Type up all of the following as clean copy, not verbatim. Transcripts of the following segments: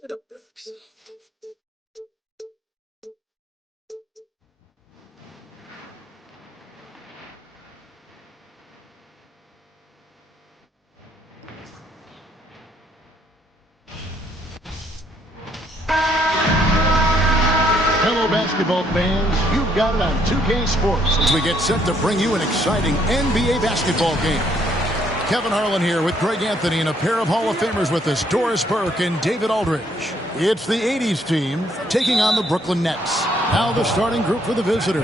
Hello, basketball fans. You've got it on 2K Sports as we get set to bring you an exciting NBA basketball game. Kevin Harlan here with Greg Anthony and a pair of Hall of Famers with us, Doris Burke and David Aldridge. It's the 80s team taking on the Brooklyn Nets. Now the starting group for the visitor.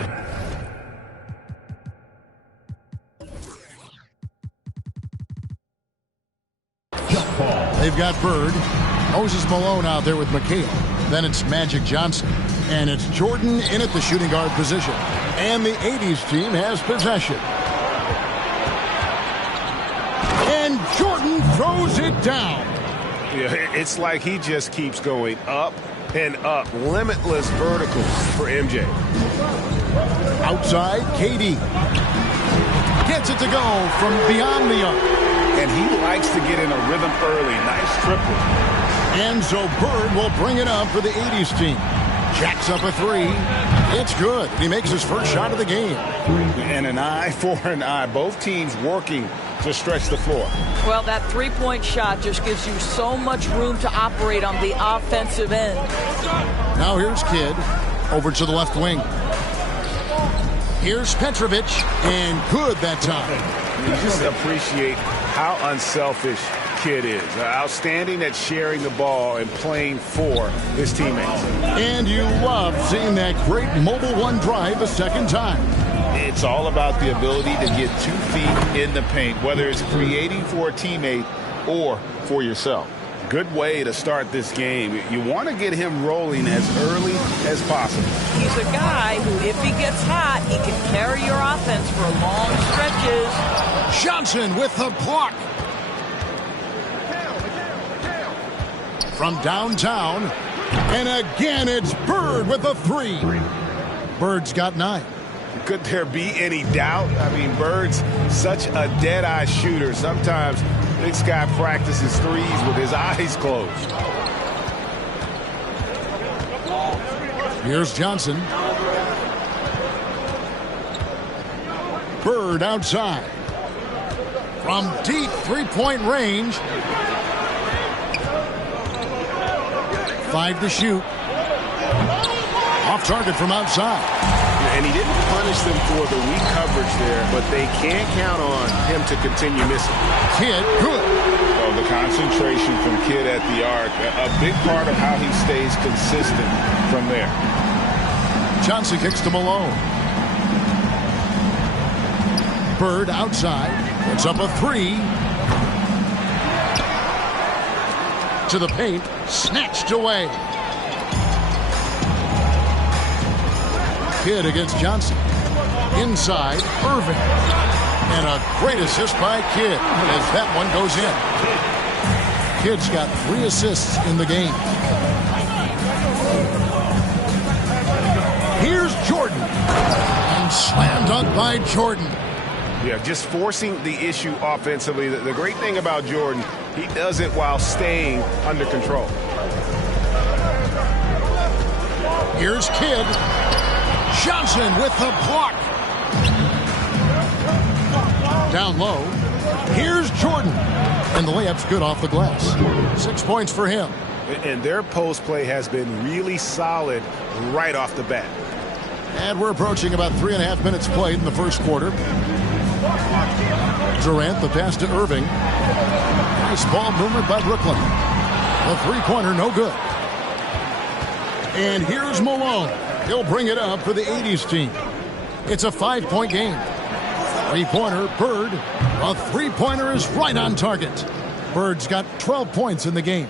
They've got Bird, Moses Malone out there with McHale. Then it's Magic Johnson. And it's Jordan in at the shooting guard position. And the 80s team has possession. And Jordan throws it down. Yeah, it's like he just keeps going up and up. Limitless verticals for MJ. Outside, KD. Gets it to go from beyond the arc. And he likes to get in a rhythm early. Nice triple. And so Bird will bring it up for the 80s team. Jacks up a three. It's good. He makes his first shot of the game. And an eye for an eye. Both teams working to stretch the floor. Well, that three-point shot just gives you so much room to operate on the offensive end. Now here's Kidd over to the left wing. Here's Petrovic, and good that time. You just appreciate how unselfish Kidd is. Outstanding at sharing the ball and playing for his teammates. And you love seeing that great mobile one drive a second time. It's all about the ability to get 2 feet in the paint, whether it's creating for a teammate or for yourself. Good way to start this game. You want to get him rolling as early as possible. He's a guy who, if he gets hot, he can carry your offense for long stretches. Johnson with the block. From downtown. And again, it's Bird with a three. Bird's got 9. Could there be any doubt? I mean, Bird's such a dead-eye shooter. Sometimes this guy practices threes with his eyes closed. Here's Johnson. Bird outside. From deep three-point range. 5 to shoot. Off target from outside. And he didn't punish them for the weak coverage there, but they can't count on him to continue missing. Kidd, good. Oh, the concentration from Kidd at the arc, a big part of how he stays consistent from there. Johnson kicks to Malone. Bird outside. Puts up a three. To the paint. Snatched away. Kidd against Johnson. Inside, Irving. And a great assist by Kidd as that one goes in. Kidd's got 3 assists in the game. Here's Jordan. And slam dunk by Jordan. Yeah, just forcing the issue offensively. The great thing about Jordan, he does it while staying under control. Here's Kidd. Johnson with the block. Down low. Here's Jordan. And the layup's good off the glass. 6 points for him. And their post play has been really solid right off the bat. And we're approaching about 3.5 minutes played in the first quarter. Durant, the pass to Irving. Nice ball movement by Brooklyn. The three-pointer, no good. And here's Malone. He'll bring it up for the 80s team. It's a 5-point game. Three-pointer, Bird. A three-pointer is right on target. Bird's got 12 points in the game.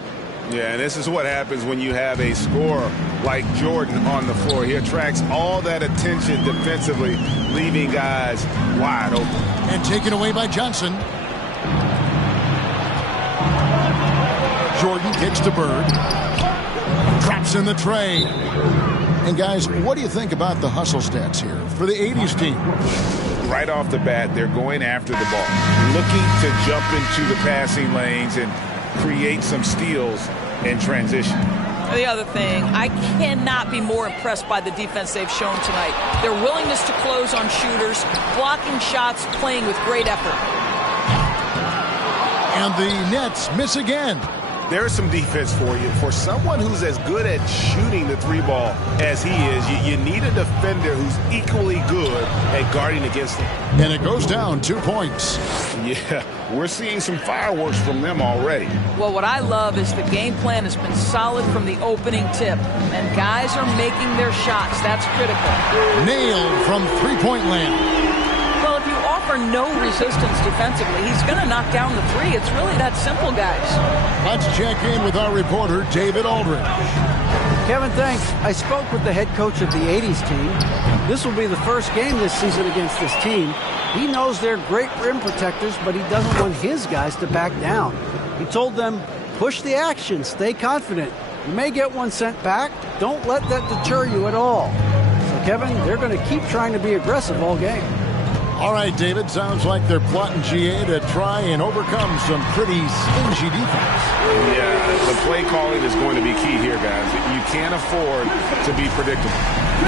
Yeah, and this is what happens when you have a scorer like Jordan on the floor. He attracts all that attention defensively, leaving guys wide open. And taken away by Johnson. Jordan kicks to Bird. Drops in the tray. And guys, what do you think about the hustle stats here for the 80s team? Right off the bat, they're going after the ball, looking to jump into the passing lanes and create some steals in transition. The other thing, I cannot be more impressed by the defense they've shown tonight. Their willingness to close on shooters, blocking shots, playing with great effort. And the Nets miss again. There's some defense for you. For someone who's as good at shooting the three ball as he is, you need a defender who's equally good at guarding against him. And it goes down 2 points. Yeah, we're seeing some fireworks from them already. Well, what I love is the game plan has been solid from the opening tip. And guys are making their shots. That's critical. Nailed from three-point land. Well, if you offer no resistance defensively, he's going to knock down the three. It's really that simple, guys. Let's check in with our reporter, David Aldridge. Kevin, thanks. I spoke with the head coach of the 80s team. This will be the first game this season against this team. He knows they're great rim protectors, but he doesn't want his guys to back down. He told them, push the action, stay confident. You may get one sent back. Don't let that deter you at all. So, Kevin, they're going to keep trying to be aggressive all game. All right, David, sounds like they're plotting GA to try and overcome some pretty stingy defense. Yeah, the play calling is going to be key here, guys. You can't afford to be predictable.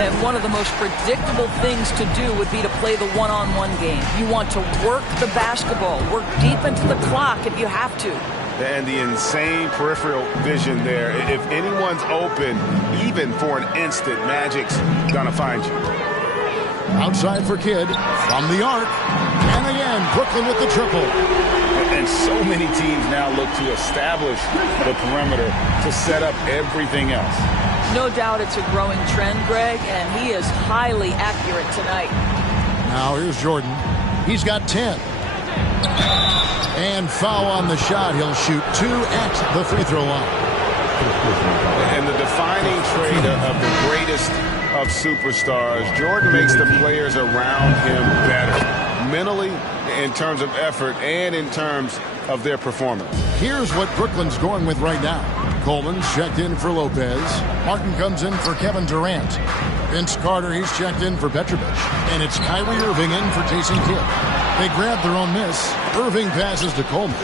And one of the most predictable things to do would be to play the one-on-one game. You want to work the basketball, work deep into the clock if you have to. And the insane peripheral vision there. If anyone's open, even for an instant, Magic's gonna find you. Outside for Kidd, from the arc, and again, Brooklyn with the triple. And so many teams now look to establish the perimeter to set up everything else. No doubt it's a growing trend, Greg, and he is highly accurate tonight. Now here's Jordan. He's got 10. And foul on the shot. He'll shoot 2 at the free throw line. And the defining trait of the greatest of superstars, Jordan makes the players around him better, mentally, in terms of effort, and in terms of their performance. Here's what Brooklyn's going with right now. Coleman's checked in for Lopez. Martin comes in for Kevin Durant. Vince Carter, he's checked in for Petrovic. And it's Kyrie Irving in for Jason Kidd. They grab their own miss. Irving passes to Coleman.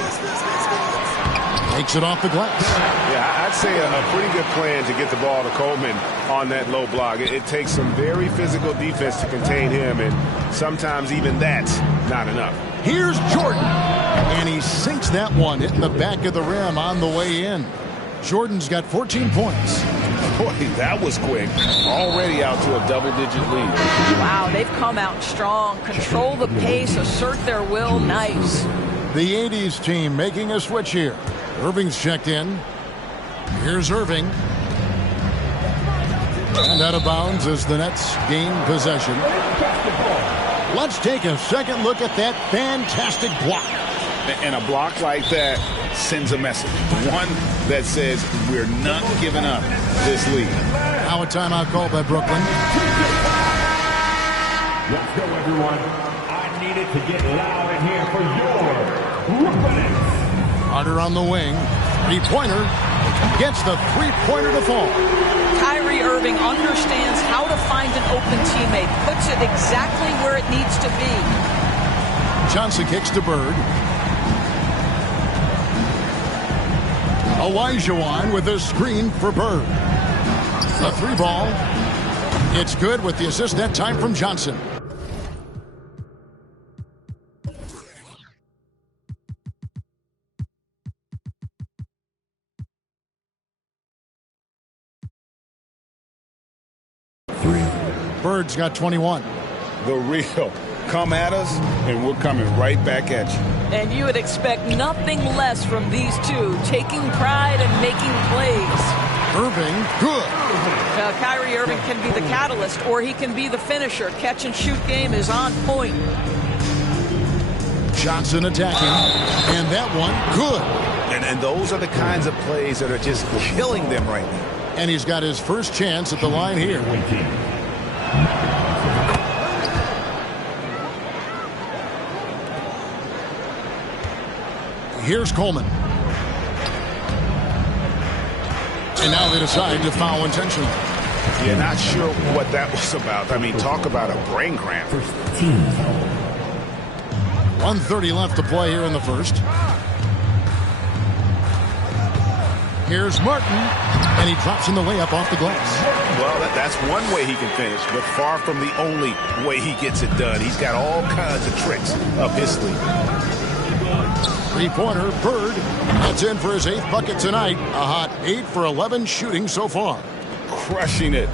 Takes it off the glass. Yeah, I'd say a pretty good plan to get the ball to Coleman on that low block. It takes some very physical defense to contain him, and sometimes even that's not enough. Here's Jordan. And he sinks that one, hitting the back of the rim on the way in. Jordan's got 14 points. Boy, that was quick. Already out to a double-digit lead. Wow, they've come out strong. Control the pace, assert their will. Nice. The 80s team making a switch here. Irving's checked in. Here's Irving. And out of bounds as the Nets gain possession. Let's take a second look at that fantastic block. And a block like that sends a message. One that says we're not giving up this lead. Now a timeout call by Brooklyn. Let's go, everyone. I needed to get loud in here for your Brooklyn. Carter on the wing. Three-pointer. Gets the three-pointer to fall. Kyrie Irving understands how to find an open teammate. Puts it exactly where it needs to be. Johnson kicks to Bird. Olajuwon with a screen for Bird. A three ball. It's good with the assist that time from Johnson. Bird's got 21. The real. Come at us, and we're coming right back at you. And you would expect nothing less from these two, taking pride and making plays. Irving, good. Kyrie Irving can be the catalyst, or he can be the finisher. Catch and shoot game is on point. Johnson attacking, and that one, good. And those are the kinds of plays that are just killing them right now. And he's got his first chance at the line here. Here's Coleman. And now they decide to foul intentionally. You're not sure what that was about. I mean, talk about a brain cramp. 1:30 left to play here in the first. Here's Martin, and he drops in the layup off the glass. Well, that's one way he can finish, but far from the only way he gets it done. He's got all kinds of tricks up his sleeve. Three-pointer, Bird. That's in for his 8th bucket tonight. A hot 8 for 11 shooting so far. Crushing it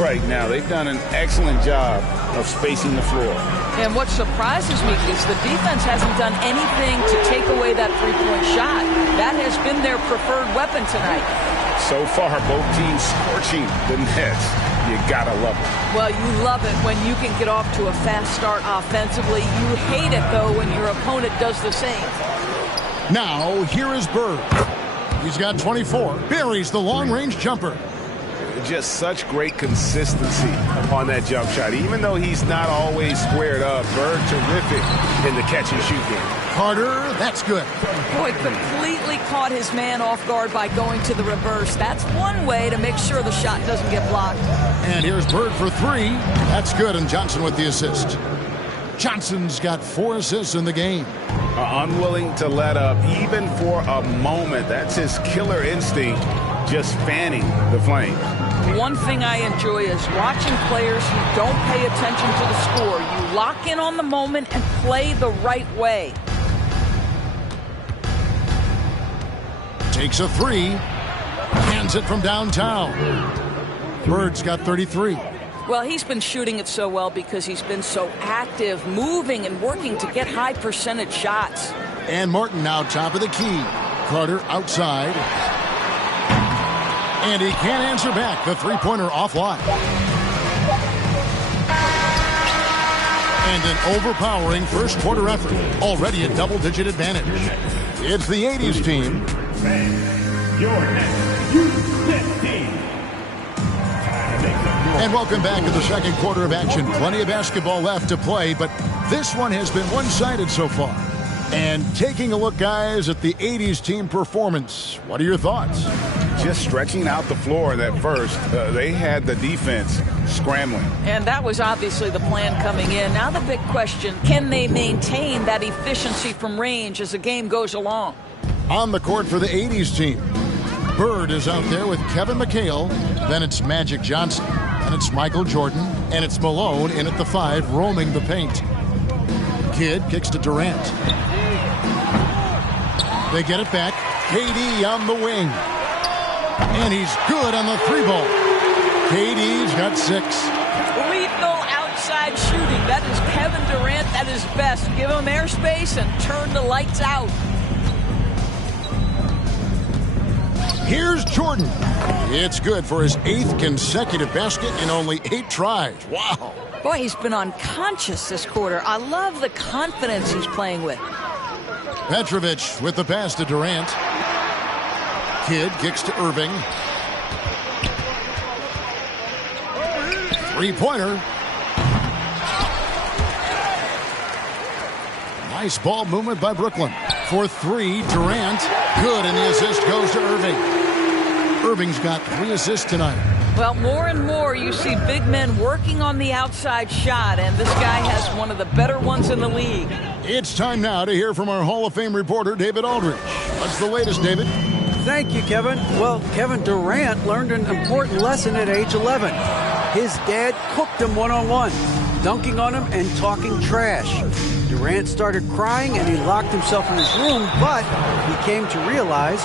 right now. They've done an excellent job of spacing the floor. And what surprises me is the defense hasn't done anything to take away that three-point shot. That has been their preferred weapon tonight. So far, both teams scorching the nets. You gotta love it. Well, you love it when you can get off to a fast start offensively. You hate it, though, when your opponent does the same. Now, here is Bird. He's got 24. Buries the long-range jumper. Just such great consistency upon that jump shot. Even though he's not always squared up, Bird terrific in the catch-and-shoot game. Carter, that's good. Boy, completely caught his man off guard by going to the reverse. That's one way to make sure the shot doesn't get blocked. And here's Bird for 3. That's good, and Johnson with the assist. Johnson's got 4 assists in the game. Unwilling to let up, even for a moment. That's his killer instinct, just fanning the flame. One thing I enjoy is watching players who don't pay attention to the score. You lock in on the moment and play the right way. Takes a 3. Hands it from downtown. Bird's got 33. Well, he's been shooting it so well because he's been so active, moving and working to get high percentage shots. And Martin now top of the key. Carter outside. And he can't answer back. The three-pointer offline. And an overpowering first quarter effort. Already a double-digit advantage. It's the 80s team. Your next U.S. team. And welcome back to the second quarter of action. Plenty of basketball left to play, but this one has been one-sided so far. And taking a look, guys, at the 80s team performance, what are your thoughts? Just stretching out the floor at first. They had the defense scrambling. And that was obviously the plan coming in. Now the big question, can they maintain that efficiency from range as the game goes along? On the court for the 80s team, Bird is out there with Kevin McHale. Then it's Magic Johnson. And it's Michael Jordan. And it's Malone in at the 5, roaming the paint. Kidd kicks to Durant. They get it back. KD on the wing. And he's good on the 3-ball. KD's got 6. Lethal outside shooting. That is Kevin Durant at his best. Give him airspace and turn the lights out. Here's Jordan. It's good for his 8th consecutive basket in only 8 tries. Wow. Boy, he's been unconscious this quarter. I love the confidence he's playing with. Petrovic with the pass to Durant. Kidd kicks to Irving. 3-pointer. Nice ball movement by Brooklyn. For 3, Durant. Good, and the assist goes to Irving. Irving's got 3 assists tonight. Well, more and more you see big men working on the outside shot, and this guy has one of the better ones in the league. It's time now to hear from our Hall of Fame reporter, David Aldridge. What's the latest, David? Thank you, Kevin. Well, Kevin Durant learned an important lesson at age 11. His dad cooked him one-on-one, dunking on him and talking trash. Durant started crying and he locked himself in his room, but he came to realize,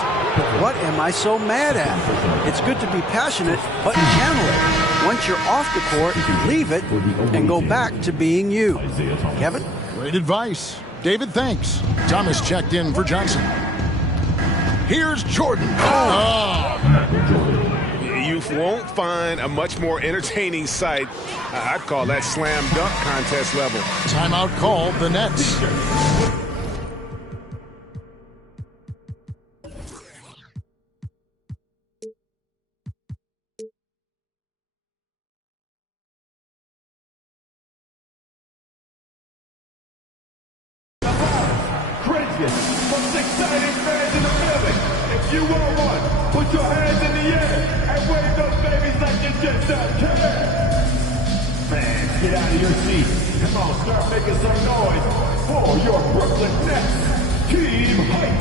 what am I so mad at? It's good to be passionate, but channel it. Once you're off the court, leave it and go back to being you. Kevin? Great advice. David, thanks. Thomas checked in for Johnson. Here's Jordan. You won't find a much more entertaining sight. I'd call that slam dunk contest level. Timeout called, the Nets. Most exciting fans in the building. If you are one, put your hands in the air and wave those babies like you just don't care. Fans, get out of your seats. Come on, start making some noise for your Brooklyn Nets. Team Hype.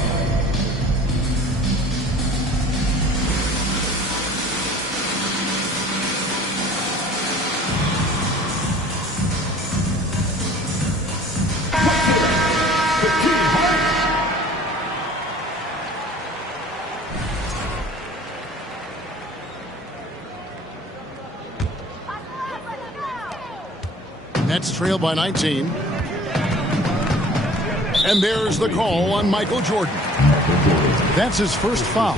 Nets trail by 19. And there's the call on Michael Jordan. That's his first foul.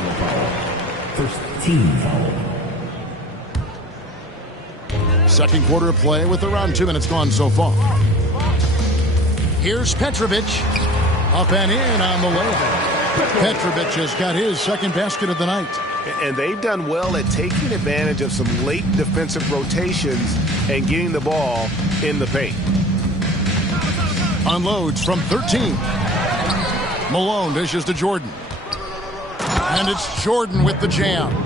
First team foul. Second quarter of play with around 2 minutes gone so far. Here's Petrovic. Up and in on the layup. Petrovic has got his second basket of the night. And they've done well at taking advantage of some late defensive rotations and getting the ball in the paint. Unloads from 13. Malone dishes to Jordan. And it's Jordan with the jam.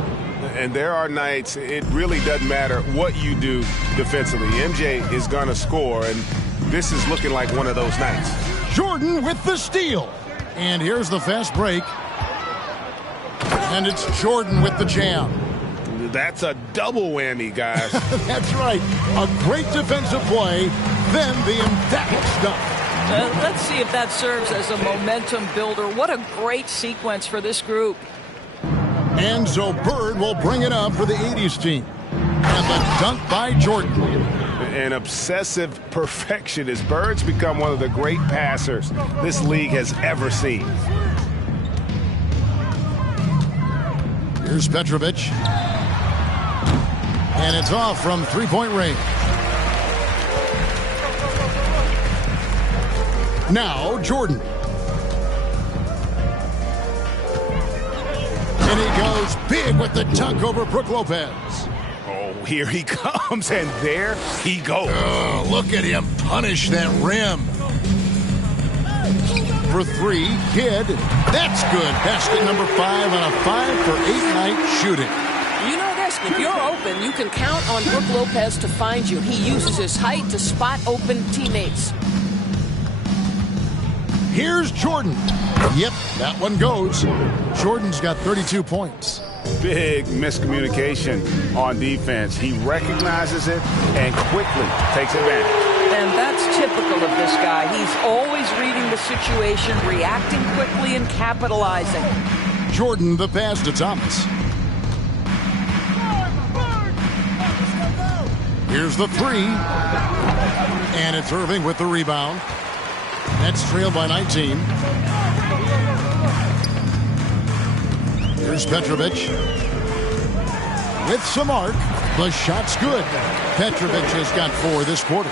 And there are nights it really doesn't matter what you do defensively. MJ is going to score, and this is looking like one of those nights. Jordan with the steal. And here's the fast break. And it's Jordan with the jam. That's a double whammy, guys. That's right. A great defensive play, then the emphatic stuff. Let's see if that serves as a momentum builder. What a great sequence for this group. And so Bird will bring it up for the 80s team. And the dunk by Jordan. An obsessive perfectionist. Bird's become one of the great passers this league has ever seen. Here's Petrovic. And it's off from three-point range. Now Jordan. And he goes big with the dunk over Brook Lopez. Oh, here he comes, and there he goes. Oh, look at him punish that rim. For three, Kidd. That's good. Basket number 5 on a 5-for-8 night shooting. You know this, if you're open, you can count on Brook Lopez to find you. He uses his height to spot open teammates. Here's Jordan. Yep, that one goes. Jordan's got 32 points. Big miscommunication on defense. He recognizes it and quickly takes advantage. And that's typical of this guy. He's always reading the situation, reacting quickly, and capitalizing. Jordan the pass to Thomas. Here's the three. And it's Irving with the rebound. Nets trail by 19. Here's Petrovic. With some arc. The shot's good. Petrovic has got 4 this quarter.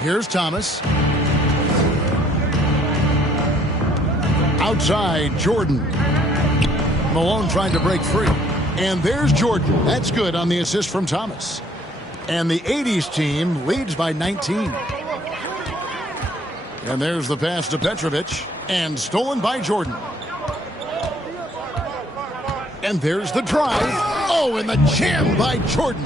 Here's Thomas. Outside, Jordan. Malone trying to break free. And there's Jordan. That's good on the assist from Thomas. And the 80s team leads by 19. And there's the pass to Petrovic. And stolen by Jordan. And there's the drive. Oh, and the jam by Jordan.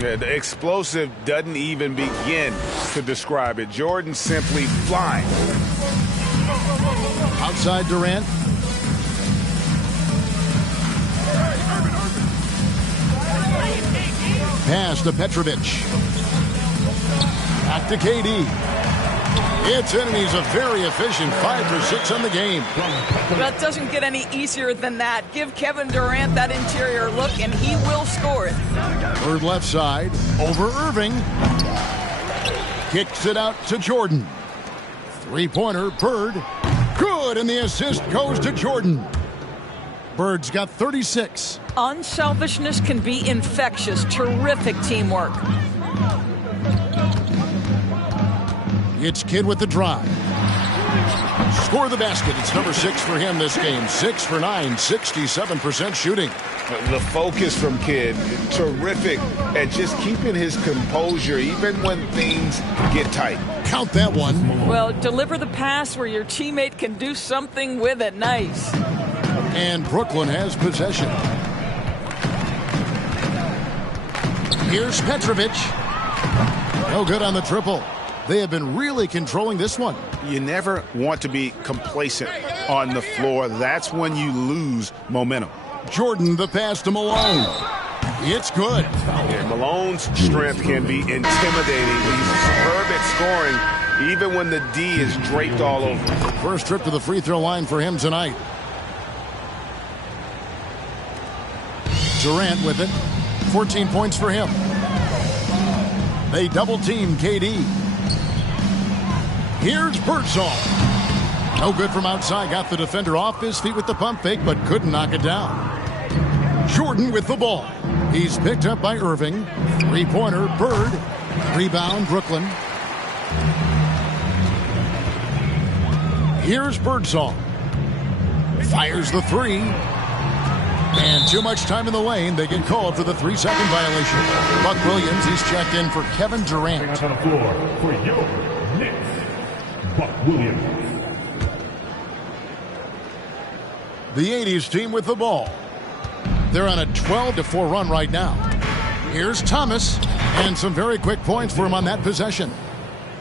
Yeah, the explosive doesn't even begin to describe it. Jordan simply flying. Outside Durant. Pass to Petrovic. Back to KD. It's in, and he's a very efficient 5 for 6 on the game. That doesn't get any easier than that. Give Kevin Durant that interior look, and he will score it. Third left side, over Irving. Kicks it out to Jordan. Three-pointer, Bird. Good, and the assist goes to Jordan. Bird's got 36. Unselfishness can be infectious. Terrific teamwork. It's Kidd with the drive. Score the basket. It's number 6 for him this game. 6 for 9, 67% shooting. The focus from Kidd, terrific at just keeping his composure even when things get tight. Count that one. Well, deliver the pass where your teammate can do something with it. Nice. And Brooklyn has possession. Here's Petrovic. No good on the triple. They have been really controlling this one. You never want to be complacent on the floor. That's when you lose momentum. Jordan, the pass to Malone. It's good. Yeah, Malone's strength can be intimidating. He's superb at scoring, even when the D is draped all over. First trip to the free throw line for him tonight. Durant with it. 14 points for him. They double team KD. Here's Birdsall. No good from outside. Got the defender off his feet with the pump fake, but couldn't knock it down. Jordan with the ball. He's picked up by Irving. Three-pointer, Bird. Rebound, Brooklyn. Here's Birdsall. Fires the three. And too much time in the lane. They get called for the 3-second violation. Buck Williams, he's checked in for Kevin Durant. Out on the floor for your Knicks, Buck Williams. The 80s team with the ball. They're on a 12-4 run right now. Here's Thomas, and some very quick points for him on that possession.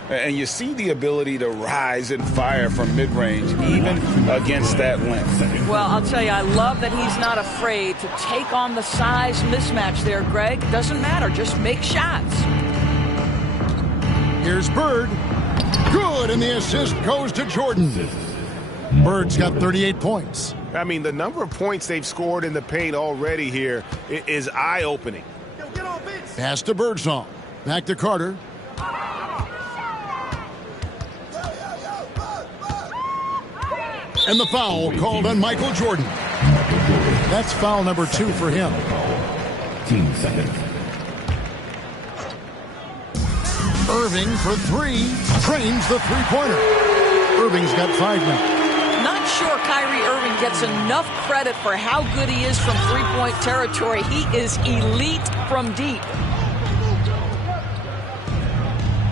And you see the ability to rise and fire from mid-range, even against that length. Well, I'll tell you, I love that he's not afraid to take on the size mismatch there, Greg. Doesn't matter. Just make shots. Here's Bird. Good, and the assist goes to Jordan. Bird's got 38 points. I mean, the number of points they've scored in the paint already here is eye-opening. Pass to Birdsall. Back to Carter. And the foul called on Michael Jordan. That's foul number 2 for him. 15 seconds. Irving for 3. Trains the three-pointer. Irving's got 5 now. Not sure Kyrie Irving gets enough credit for how good he is from three-point territory. He is elite from deep.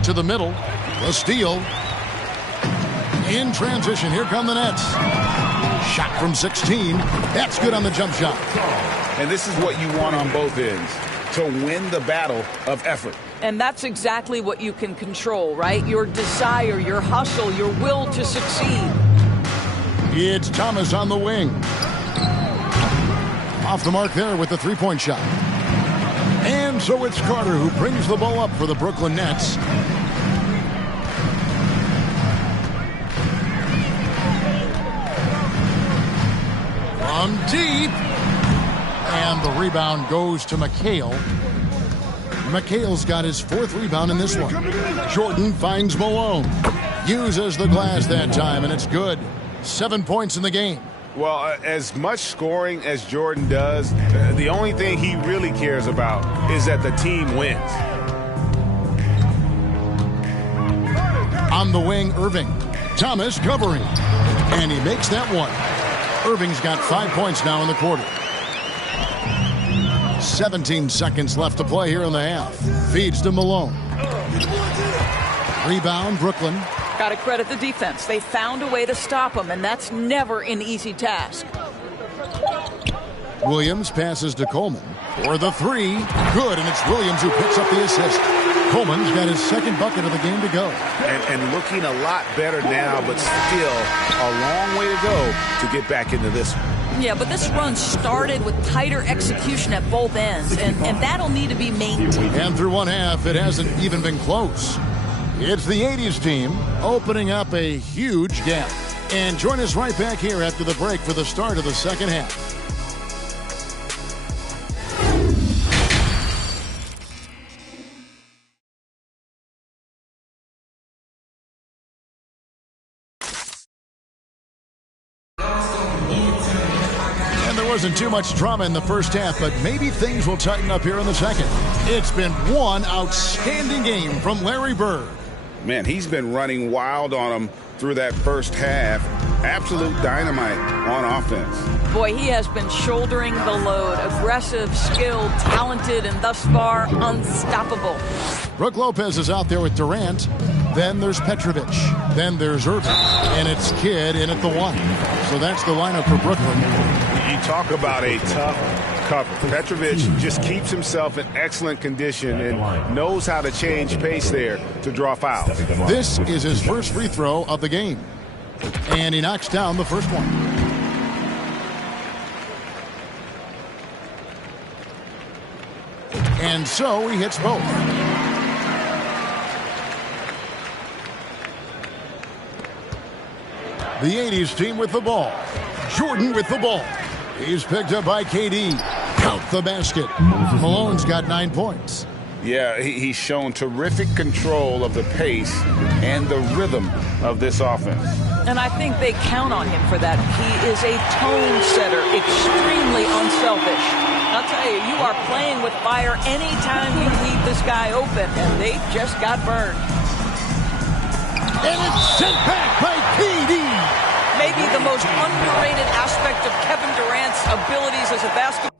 To the middle. A steal. In transition, here come the Nets. Shot from 16. That's good on the jump shot. And this is what you want on both ends, to win the battle of effort. And that's exactly what you can control, right? Your desire, your hustle, your will to succeed. It's Thomas on the wing. Off the mark there with the three-point shot. And so it's Carter who brings the ball up for the Brooklyn Nets. From deep. And the rebound goes to McHale. McHale's got his 4th rebound in this one. Jordan finds Malone. Uses the glass that time, and it's good. 7 points in the game. Well, as much scoring as Jordan does, the only thing he really cares about is that the team wins. On the wing, Irving. Thomas covering. And he makes that one. Irving's got 5 points now in the quarter. 17 seconds left to play here in the half. Feeds to Malone. Rebound, Brooklyn. Got to credit the defense. They found a way to stop him, and that's never an easy task. Williams passes to Coleman for the three. Good, and it's Williams who picks up the assist. Coleman's got his second bucket of the game to go. And looking a lot better now, but still a long way to go to get back into this one. Yeah, but this run started with tighter execution at both ends, and that'll need to be maintained. And through one half, it hasn't even been close. It's the 80s team opening up a huge gap. And join us right back here after the break for the start of the second half. Wasn't too much drama in the first half, but maybe things will tighten up here in the second. It's been one outstanding game from Larry Bird. Man, he's been running wild on them through that first half. Absolute dynamite on offense. Boy, he has been shouldering the load. Aggressive, skilled, talented, and thus far unstoppable. Brook Lopez is out there with Durant. Then there's Petrovic. Then there's Irving. And it's Kidd in at the one. So that's the lineup for Brooklyn. You talk about a tough cover. Petrovic just keeps himself in excellent condition and knows how to change pace there to draw fouls. This is his first free throw of the game. And he knocks down the first one. And so he hits both. The 80s team with the ball. Jordan with the ball. He's picked up by KD. Count the basket. Malone's got 9 points. Yeah, he's shown terrific control of the pace and the rhythm of this offense. And I think they count on him for that. He is a tone setter, extremely unselfish. I'll tell you, you are playing with fire anytime you leave this guy open, and they just got burned. And it's sent back by KD. Maybe the most underrated aspect of Kevin Durant's abilities as a basketball.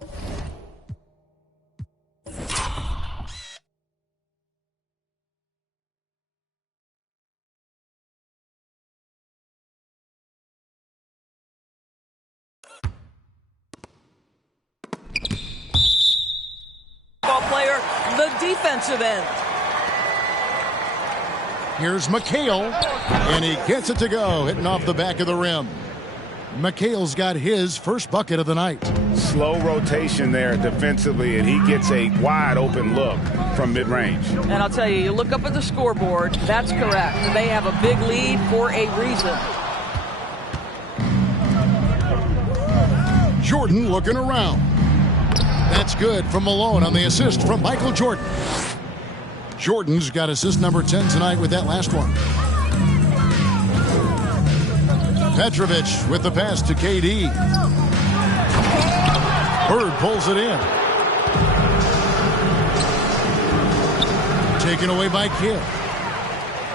Player, the defensive end. Here's McHale, and he gets it to go, hitting off the back of the rim. McHale's got his first bucket of the night. Slow rotation there defensively, and he gets a wide open look from mid-range. And I'll tell you, you look up at the scoreboard, that's correct. They have a big lead for a reason. Jordan looking around. That's good from Malone on the assist from Michael Jordan. Jordan's got assist number 10 tonight with that last one. Petrovic with the pass to KD. Bird pulls it in. Taken away by Kidd.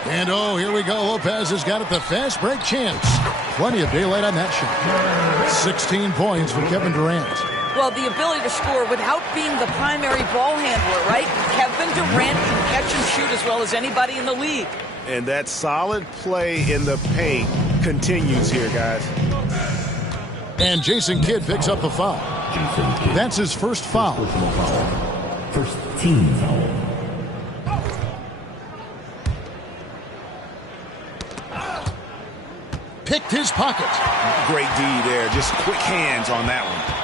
And oh, here we go. Lopez has got it, the fast break chance. Plenty of daylight on that shot. 16 points for Kevin Durant. Well, the ability to score without being the primary ball handler, right? Kevin Durant can catch and shoot as well as anybody in the league. And that solid play in the paint continues here, guys. And Jason Kidd picks up the foul. That's his first foul. First team foul. Picked his pocket. Great D there. Just quick hands on that one.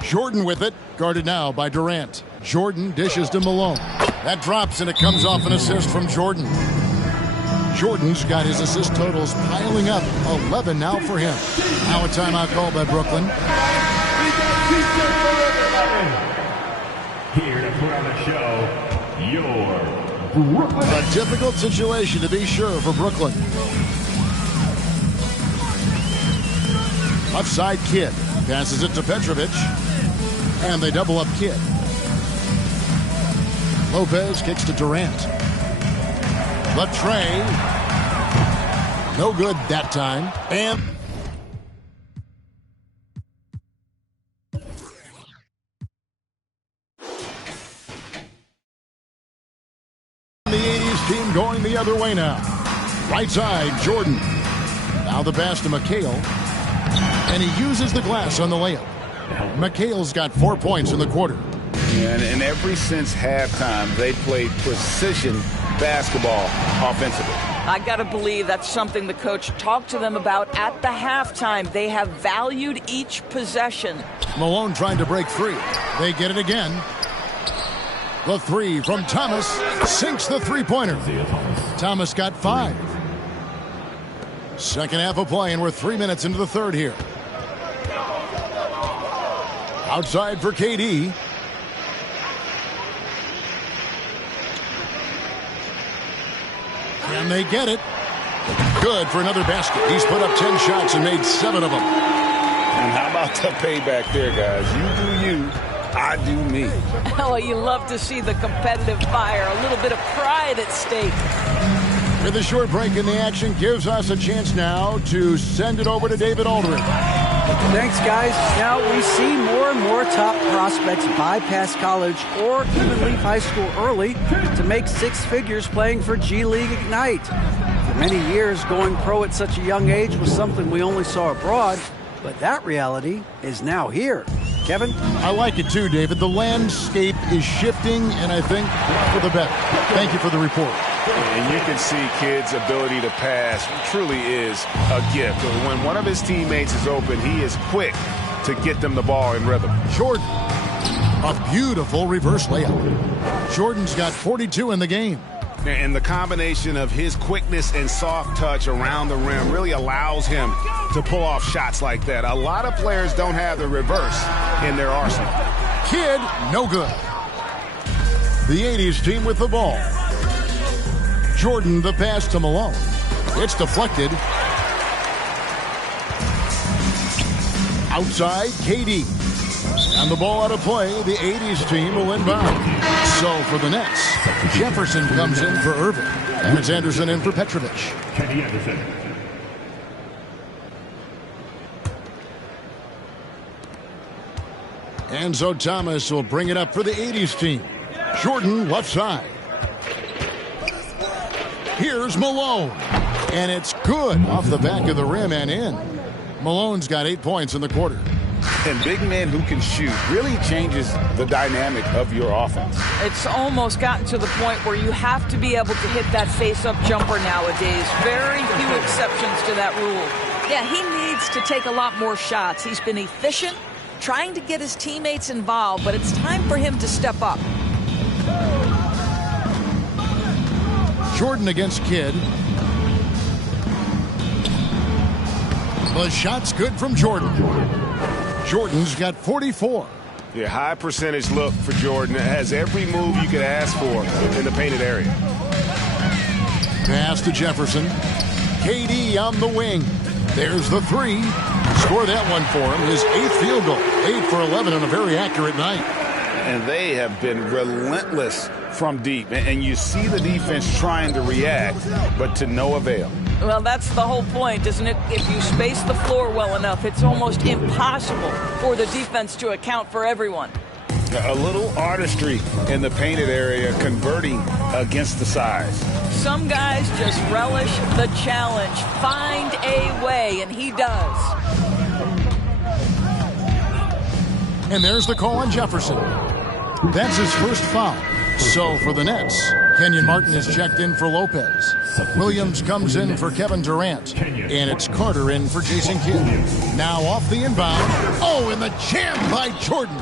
Jordan with it, guarded now by Durant. Jordan dishes to Malone. That drops, and it comes off an assist from Jordan. Jordan's got his assist totals piling up, 11 now for him. Now a timeout called by Brooklyn. Here to put on the show, your Brooklyn. A difficult situation to be sure for Brooklyn. Left side, Kidd passes it to Petrovic. And they double up Kidd. Lopez kicks to Durant. Latre No good that time. And the 80s team going the other way now. Right side, Jordan. Now the pass to McHale. And he uses the glass on the layup. McHale's got 4 points in the quarter. And ever since halftime, they played precision basketball offensively. I got to believe that's something the coach talked to them about at the halftime. They have valued each possession. Malone trying to break free. They get it again. The three from Thomas sinks the three-pointer. Thomas got 5. Second half of play, and we're 3 minutes into the third here. Outside for KD. Can they get it? Good for another basket. He's put up 10 shots and made 7 of them. And how about the payback there, guys? You do you, I do me. Oh, you love to see the competitive fire. A little bit of pride at stake. With a short break in the action, gives us a chance now to send it over to David Aldridge. Thanks, guys. Now we see more and more top prospects bypass college or even leave high school early to make 6 figures playing for G League Ignite. For many years, going pro at such a young age was something we only saw abroad, but that reality is now here. Kevin? I like it too, David. The landscape is shifting, and I think for the better. Thank you for the report. And you can see kids' ability to pass truly is a gift. When one of his teammates is open, he is quick to get them the ball in rhythm. Jordan, a beautiful reverse layup. Jordan's got 42 in the game. And the combination of his quickness and soft touch around the rim really allows him to pull off shots like that. A lot of players don't have the reverse in their arsenal. Kid, no good. The 80s team with the ball. Jordan, the pass to Malone. It's deflected. Outside, KD. And the ball out of play, the 80s team will inbound. So for the Nets, Jefferson comes in for Irving. And it's Anderson in for Petrovic. Kenny Anderson. And so Thomas will bring it up for the 80s team. Jordan, left side. Here's Malone. And it's good off the back of the rim and in. Malone's got 8 points in the quarter. And big men who can shoot really changes the dynamic of your offense. It's almost gotten to the point where you have to be able to hit that face-up jumper nowadays. Very few exceptions to that rule. Yeah, he needs to take a lot more shots. He's been efficient, trying to get his teammates involved, but it's time for him to step up. Jordan against Kidd. The shot's good from Jordan. Jordan's got 44. Yeah, high percentage look for Jordan. It has every move you could ask for in the painted area. Pass to Jefferson. KD on the wing. There's the three. Score that one for him. His 8th field goal. 8 for 11 on a very accurate night. And they have been relentless from deep. And you see the defense trying to react, but to no avail. Well, that's the whole point, isn't it? If you space the floor well enough, it's almost impossible for the defense to account for everyone. A little artistry in the painted area, converting against the size. Some guys just relish the challenge. Find a way, and he does. And there's the call on Jefferson. That's his first foul. So for the Nets, Kenyon Martin is checked in for Lopez. Williams comes in for Kevin Durant. And it's Carter in for Jason Kidd. Now off the inbound. Oh, and the jam by Jordan.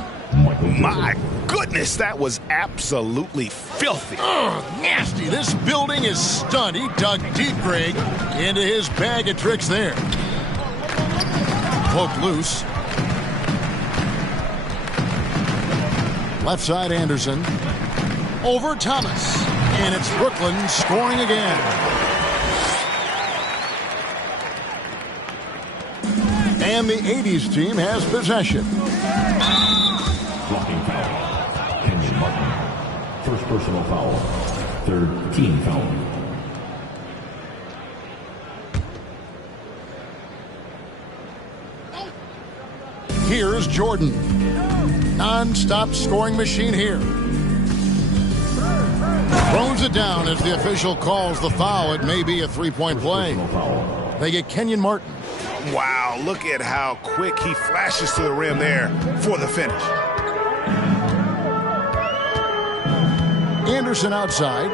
My goodness, that was absolutely filthy. Oh, nasty. This building is stunned. He dug deep, Greg, into his bag of tricks there. Poked loose. Left side, Anderson. Over Thomas. And it's Brooklyn scoring again. And the 80s team has possession. Blocking foul. Kenyon Martin. First personal foul. Third team foul. Here's Jordan. Non-stop scoring machine here. Throws it down as the official calls the foul. It may be a three-point play. They get Kenyon Martin. Wow, look at how quick he flashes to the rim there for the finish. Anderson outside.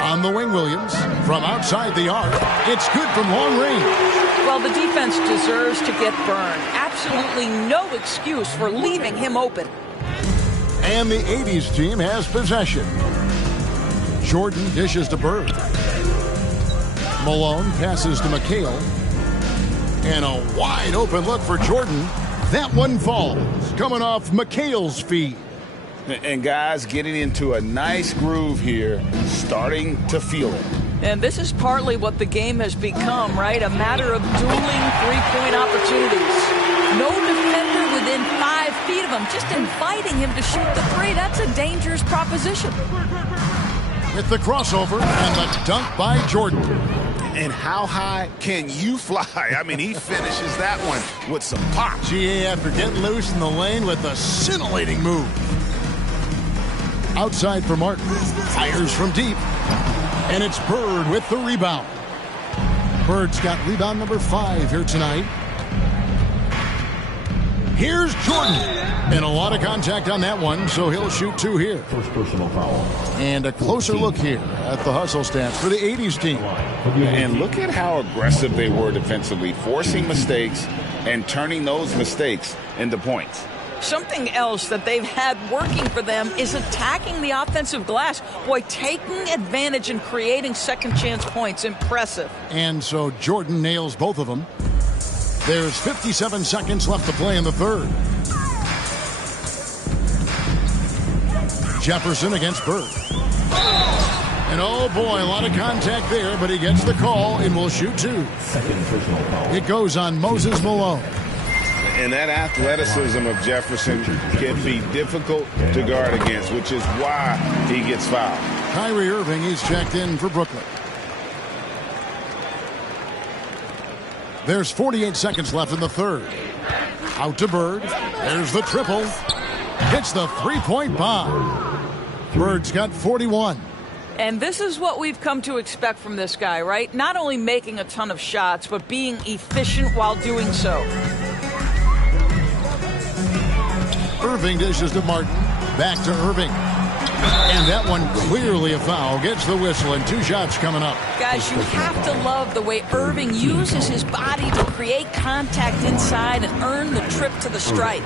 On the wing, Williams. From outside the arc. It's good from long range. Well, the defense deserves to get burned. Absolutely no excuse for leaving him open. And the 80s team has possession. Jordan dishes to Bird. Malone passes to McHale. And a wide open look for Jordan. That one falls. Coming off McHale's feet. And guys getting into a nice groove here, starting to feel it. And this is partly what the game has become, right? A matter of dueling three-point opportunities. No defender within 5 feet of him, just inviting him to shoot the three. That's a dangerous proposition. With the crossover and the dunk by Jordan. And how high can you fly? I mean, he finishes that one with some pop. GA after getting loose in the lane with a scintillating move. Outside for Martin. Fires from deep. And it's Bird with the rebound. Bird's got rebound number 5 here tonight. Here's Jordan. And a lot of contact on that one, so he'll shoot 2 here. First personal foul. And a closer look here at the hustle stats for the 80s team. And look at how aggressive they were defensively, forcing mistakes and turning those mistakes into points. Something else that they've had working for them is attacking the offensive glass. Boy, taking advantage and creating second chance points. Impressive. And so Jordan nails both of them. There's 57 seconds left to play in the third. Jefferson against Bird. And oh boy, a lot of contact there, but he gets the call and will shoot 2. Second personal foul. It goes on Moses Malone. And that athleticism of Jefferson can be difficult to guard against, which is why he gets fouled. Kyrie Irving, he's checked in for Brooklyn. There's 48 seconds left in the third. Out to Bird. There's the triple. Hits the three-point bomb. Bird's got 41. And this is what we've come to expect from this guy, right? Not only making a ton of shots, but being efficient while doing so. Irving dishes to Martin. Back to Irving. And that one clearly a foul. Gets the whistle and 2 shots coming up. Guys, you have to love the way Irving uses his body to create contact inside and earn the trip to the stripe.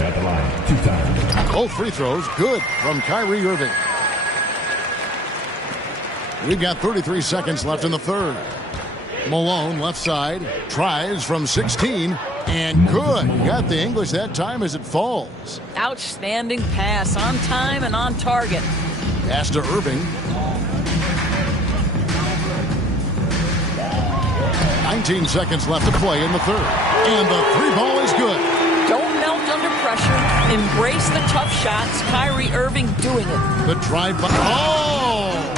At the line, 2 times. Both free throws good from Kyrie Irving. We've got 33 seconds left in the third. Malone left side. Tries from 16. And good. Got the English that time as it falls. Outstanding pass, on time and on target. Pass to Irving. 19 seconds left to play in the third. And the 3 ball is good. Don't melt under pressure. Embrace the tough shots. Kyrie Irving doing it. The drive by. Oh!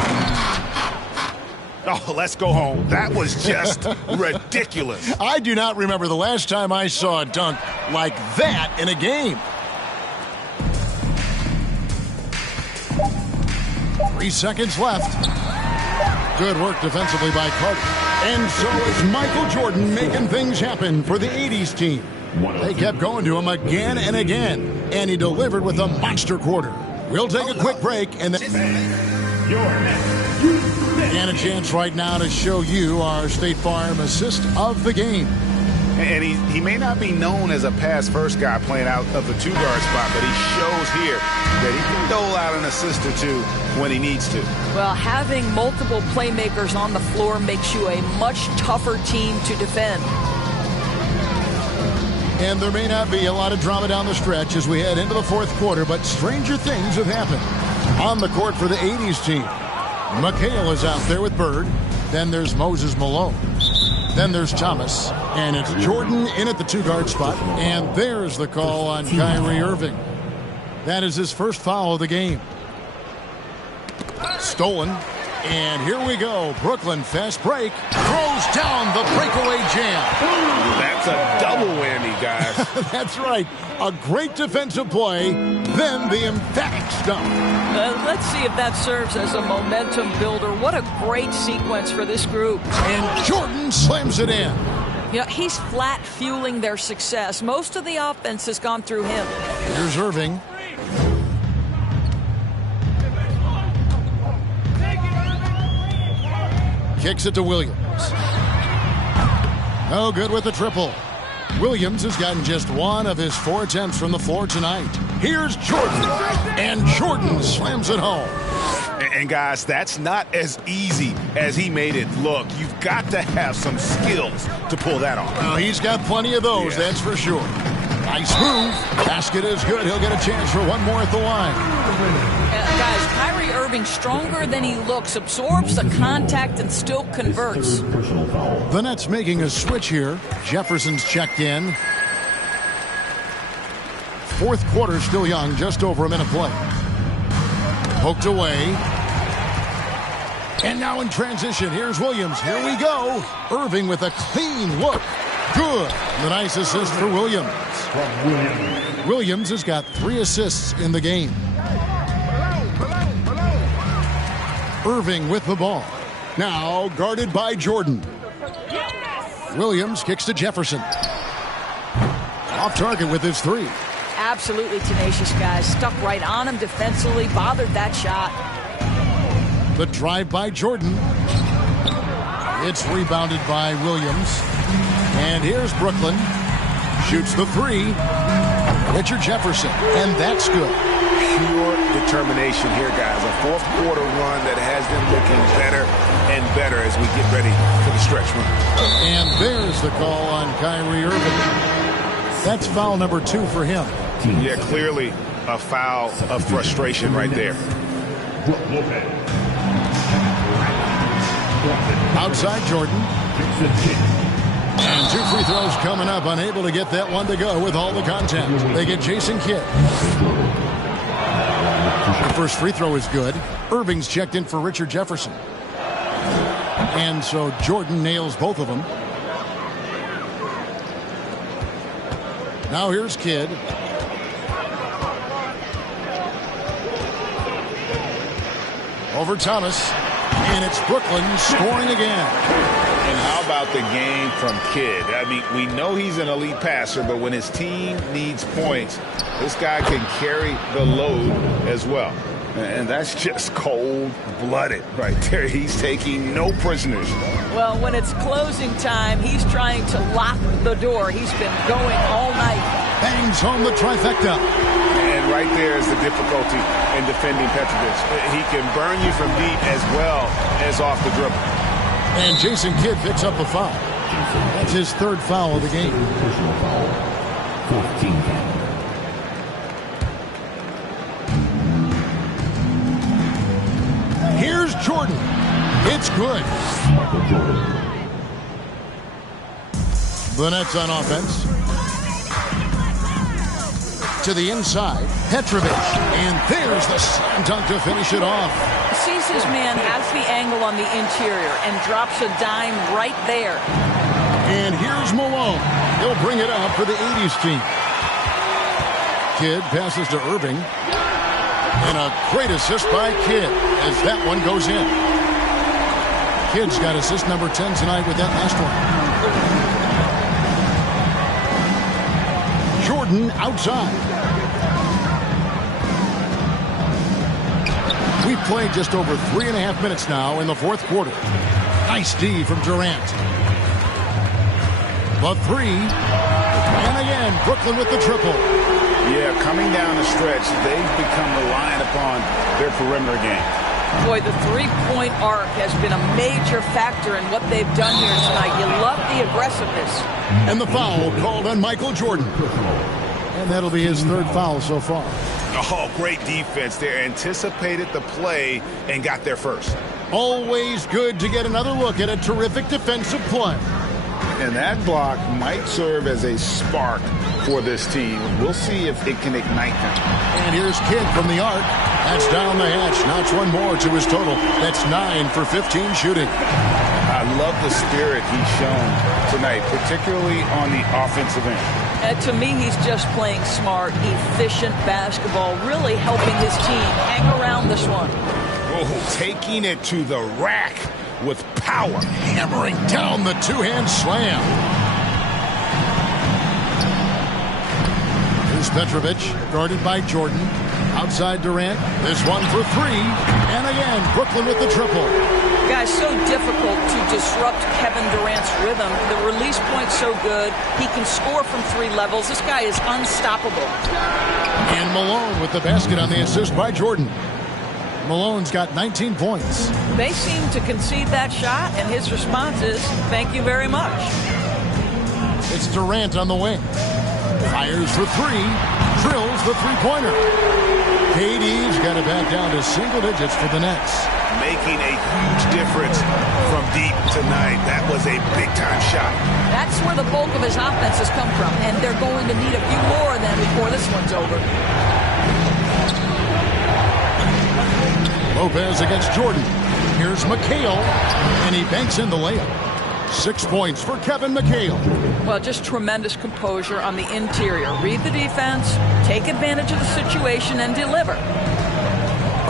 Oh, let's go home. That was just ridiculous. I do not remember the last time I saw a dunk like that in a game. 3 seconds left. Good work defensively by Carter. And so is Michael Jordan making things happen for the 80s team. They kept going to him again and again, and he delivered with a monster quarter. We'll take a quick break and then... Your next. And a chance right now to show you our State Farm assist of the game. And he may not be known as a pass-first guy playing out of the 2-guard spot, but he shows here that he can dole out an assist or 2 when he needs to. Well, having multiple playmakers on the floor makes you a much tougher team to defend. And there may not be a lot of drama down the stretch as we head into the fourth quarter, but stranger things have happened. On the court for the 80s team, McHale is out there with Bird. Then there's Moses Malone. Then there's Thomas. And it's Jordan in at the 2-guard spot. And there's the call on Kyrie Irving. That is his first foul of the game. Stolen. And here we go. Brooklyn fast break. Throws down the breakaway jam. That's a double whammy, guys. That's right. A great defensive play, then the emphatic stop. Let's see if that serves as a momentum builder. What a great sequence for this group. And Jordan slams it in. Yeah, he's flat fueling their success. Most of the offense has gone through him. Here's Irving. Kicks it to Williams. No good with the triple. Williams has gotten just one of his 4 attempts from the floor tonight. Here's Jordan. And Jordan slams it home. And guys, that's not as easy as he made it look. You've got to have some skills to pull that off. Oh, he's got plenty of those, that's for sure. Nice move. Basket is good. He'll get a chance for one more at the line. Guys, Kyrie Irving, stronger than he looks, absorbs the contact and still converts. The Nets making a switch here. Jefferson's checked in. Fourth quarter still young, just over a minute play. Poked away. And now in transition, here's Williams. Here we go. Irving with a clean look. Good. The nice assist for Williams. Williams has got 3 assists in the game. Irving with the ball. Now guarded by Jordan. Williams kicks to Jefferson. Off target with his 3. Absolutely tenacious, guys. Stuck right on him defensively, bothered that shot. The drive by Jordan. It's rebounded by Williams. And here's Brooklyn. Shoots the 3. Richard Jefferson. And that's good. Pure determination here, guys. A fourth quarter run that has them looking better and better as we get ready for the stretch run. And there's the call on Kyrie Irving. That's foul number 2 for him. Yeah, clearly a foul of frustration right there. Outside Jordan. And 2 free throws coming up. Unable to get that one to go with all the contact. They get Jason Kidd. The first free throw is good. Irving's checked in for Richard Jefferson. And so Jordan nails both of them. Now here's Kidd. Over Thomas. And it's Brooklyn scoring again. And how about the game from Kidd? I mean, we know he's an elite passer, but when his team needs points, this guy can carry the load as well. And that's just cold-blooded right there. He's taking no prisoners. Well, when it's closing time, he's trying to lock the door. He's been going all night. Bangs home the trifecta. And right there is the difficulty in defending Petrovic. He can burn you from deep as well as off the dribble. And Jason Kidd picks up a foul. That's his 3rd foul of the game. Here's Jordan. It's good. The Nets on offense. To the inside, Petrovic. And there's the slam dunk to finish it off. Sees his man, has the angle on the interior, and drops a dime right there. And here's Malone. He'll bring it up for the 80s team. Kidd passes to Irving. And a great assist by Kidd as that one goes in. Kidd's got assist number 10 tonight with that last one. Jordan outside. We've played just over 3.5 minutes now in the fourth quarter. Nice D from Durant. The 3. And again, Brooklyn with the triple. Yeah, coming down the stretch, they've become reliant upon their perimeter game. Boy, the three-point arc has been a major factor in what they've done here tonight. You love the aggressiveness. And the foul called on Michael Jordan. And that'll be his 3rd foul so far. Oh, great defense there. Anticipated the play and got there first. Always good to get another look at a terrific defensive play. And that block might serve as a spark for this team. We'll see if it can ignite them. And here's Kidd from the arc. That's down the hatch. Notch one more to his total. That's 9 for 15 shooting. I love the spirit he's shown tonight, particularly on the offensive end. To me, he's just playing smart, efficient basketball, really helping his team hang around this one. Oh, taking it to the rack with power. Hammering down the two-hand slam. Here's Petrovic, guarded by Jordan. Outside Durant. This one for three. And again, Brooklyn with the triple. Guys, so difficult to disrupt Kevin Durant's rhythm. The release point's so good. He can score from 3 levels. This guy is unstoppable. And Malone with the basket on the assist by Jordan. Malone's got 19 points. They seem to concede that shot, and his response is, thank you very much. It's Durant on the wing. Fires for 3. Drills the three-pointer. KD's got it back down to single digits for the Nets. Making a huge difference from deep tonight. That was a big-time shot. That's where the bulk of his offense has come from, and they're going to need a few more of them before this one's over. Lopez against Jordan. Here's McHale, and he banks in the layup. 6 points for Kevin McHale. Well, just tremendous composure on the interior. Read the defense, take advantage of the situation, and deliver.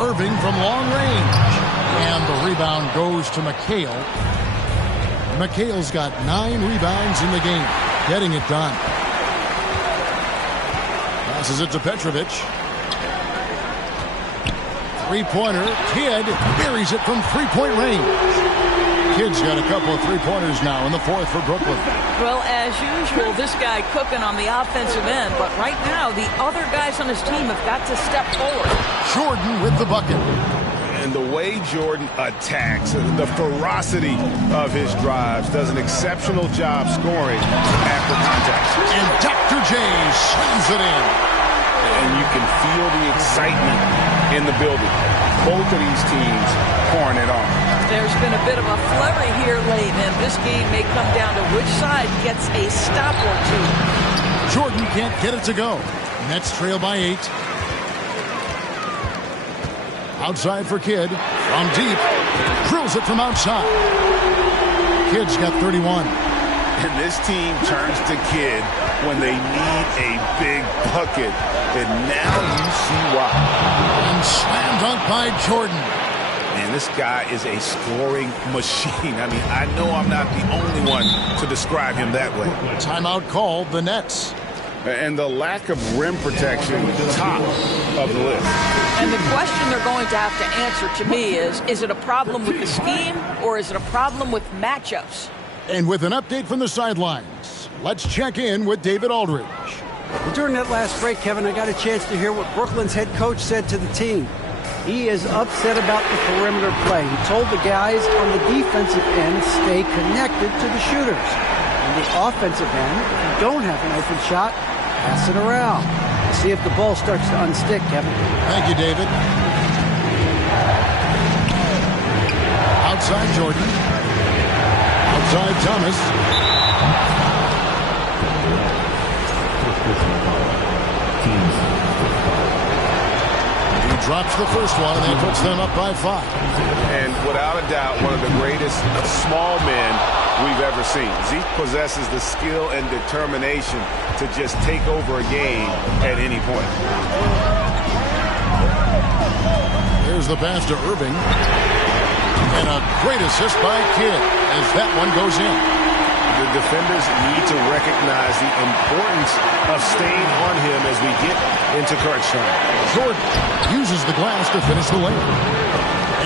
Irving from long range. And the rebound goes to McHale. McHale's got 9 rebounds in the game. Getting it done. Passes it to Petrovic. Three-pointer. Kidd buries it from three-point range. Kidd's got a couple of three-pointers now in the fourth for Brooklyn. Well, as usual, this guy cooking on the offensive end. But right now, the other guys on his team have got to step forward. Jordan with the bucket. And the way Jordan attacks, the ferocity of his drives, does an exceptional job scoring after contact. And Dr. J slams it in. And you can feel the excitement in the building. Both of these teams pouring it on. There's been a bit of a flurry here late, and this game may come down to which side gets a stop or two. Jordan can't get it to go. Nets trail by 8. Outside for Kidd. From deep. Drills it from outside. Kidd's got 31. And this team turns to Kidd when they need a big bucket. And now you see why. And slam dunk by Jordan. Man, this guy is a scoring machine. I mean, I know I'm not the only one to describe him that way. Timeout called the Nets. And the lack of rim protection, top of the list. And the question they're going to have to answer to me is it a problem with the scheme or is it a problem with matchups? And with an update from the sidelines, let's check in with David Aldridge. During that last break, Kevin, I got a chance to hear what Brooklyn's head coach said to the team. He is upset about the perimeter play. He told the guys on the defensive end stay connected to the shooters. On the offensive end, if you don't have an open shot, pass it around. See if the ball starts to unstick, Kevin. Thank you, David. Outside Jordan. Outside Thomas. He drops the first one, and that puts them up by 5. And without a doubt, one of the greatest small men we've ever seen. Zeke possesses the skill and determination to just take over a game at any point. Here's the pass to Irving. And a great assist by Kidd as that one goes in. The defenders need to recognize the importance of staying on him as we get into crunch time. Jordan uses the glass to finish the layup.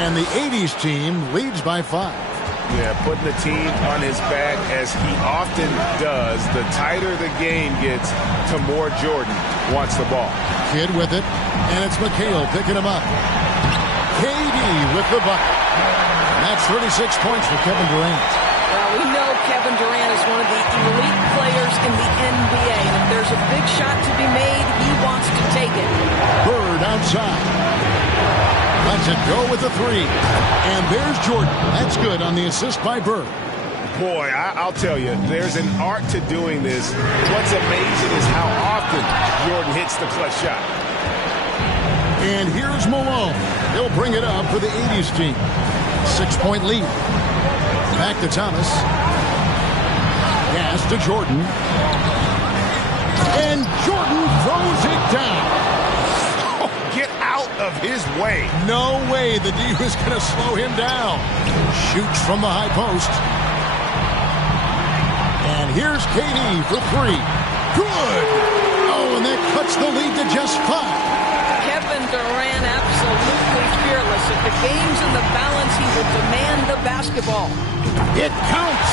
And the 80s team leads by 5. Yeah, putting the team on his back as he often does. The tighter the game gets, to more Jordan wants the ball. Kidd with it, and it's McHale picking him up. KD with the bucket. And that's 36 points for Kevin Durant. Well, we know Kevin Durant is one of the elite players in the NBA. And if there's a big shot to be made, he wants to take it. Bird outside. Lets it go with the 3. And there's Jordan. That's good on the assist by Bird. Boy, I'll tell you, there's an art to doing this. What's amazing is how often Jordan hits the clutch shot. And here's Malone. He'll bring it up for the 80s team. 6-point lead. Back to Thomas. Pass to Jordan. And Jordan throws it down. Oh, get out of his way. No way the D was going to slow him down. Shoots from the high post. And here's KD for 3. Good. Oh, and that cuts the lead to just 5. Kevin Durant absolutely fearless. If the game's in the balance, he will demand the basketball. It counts.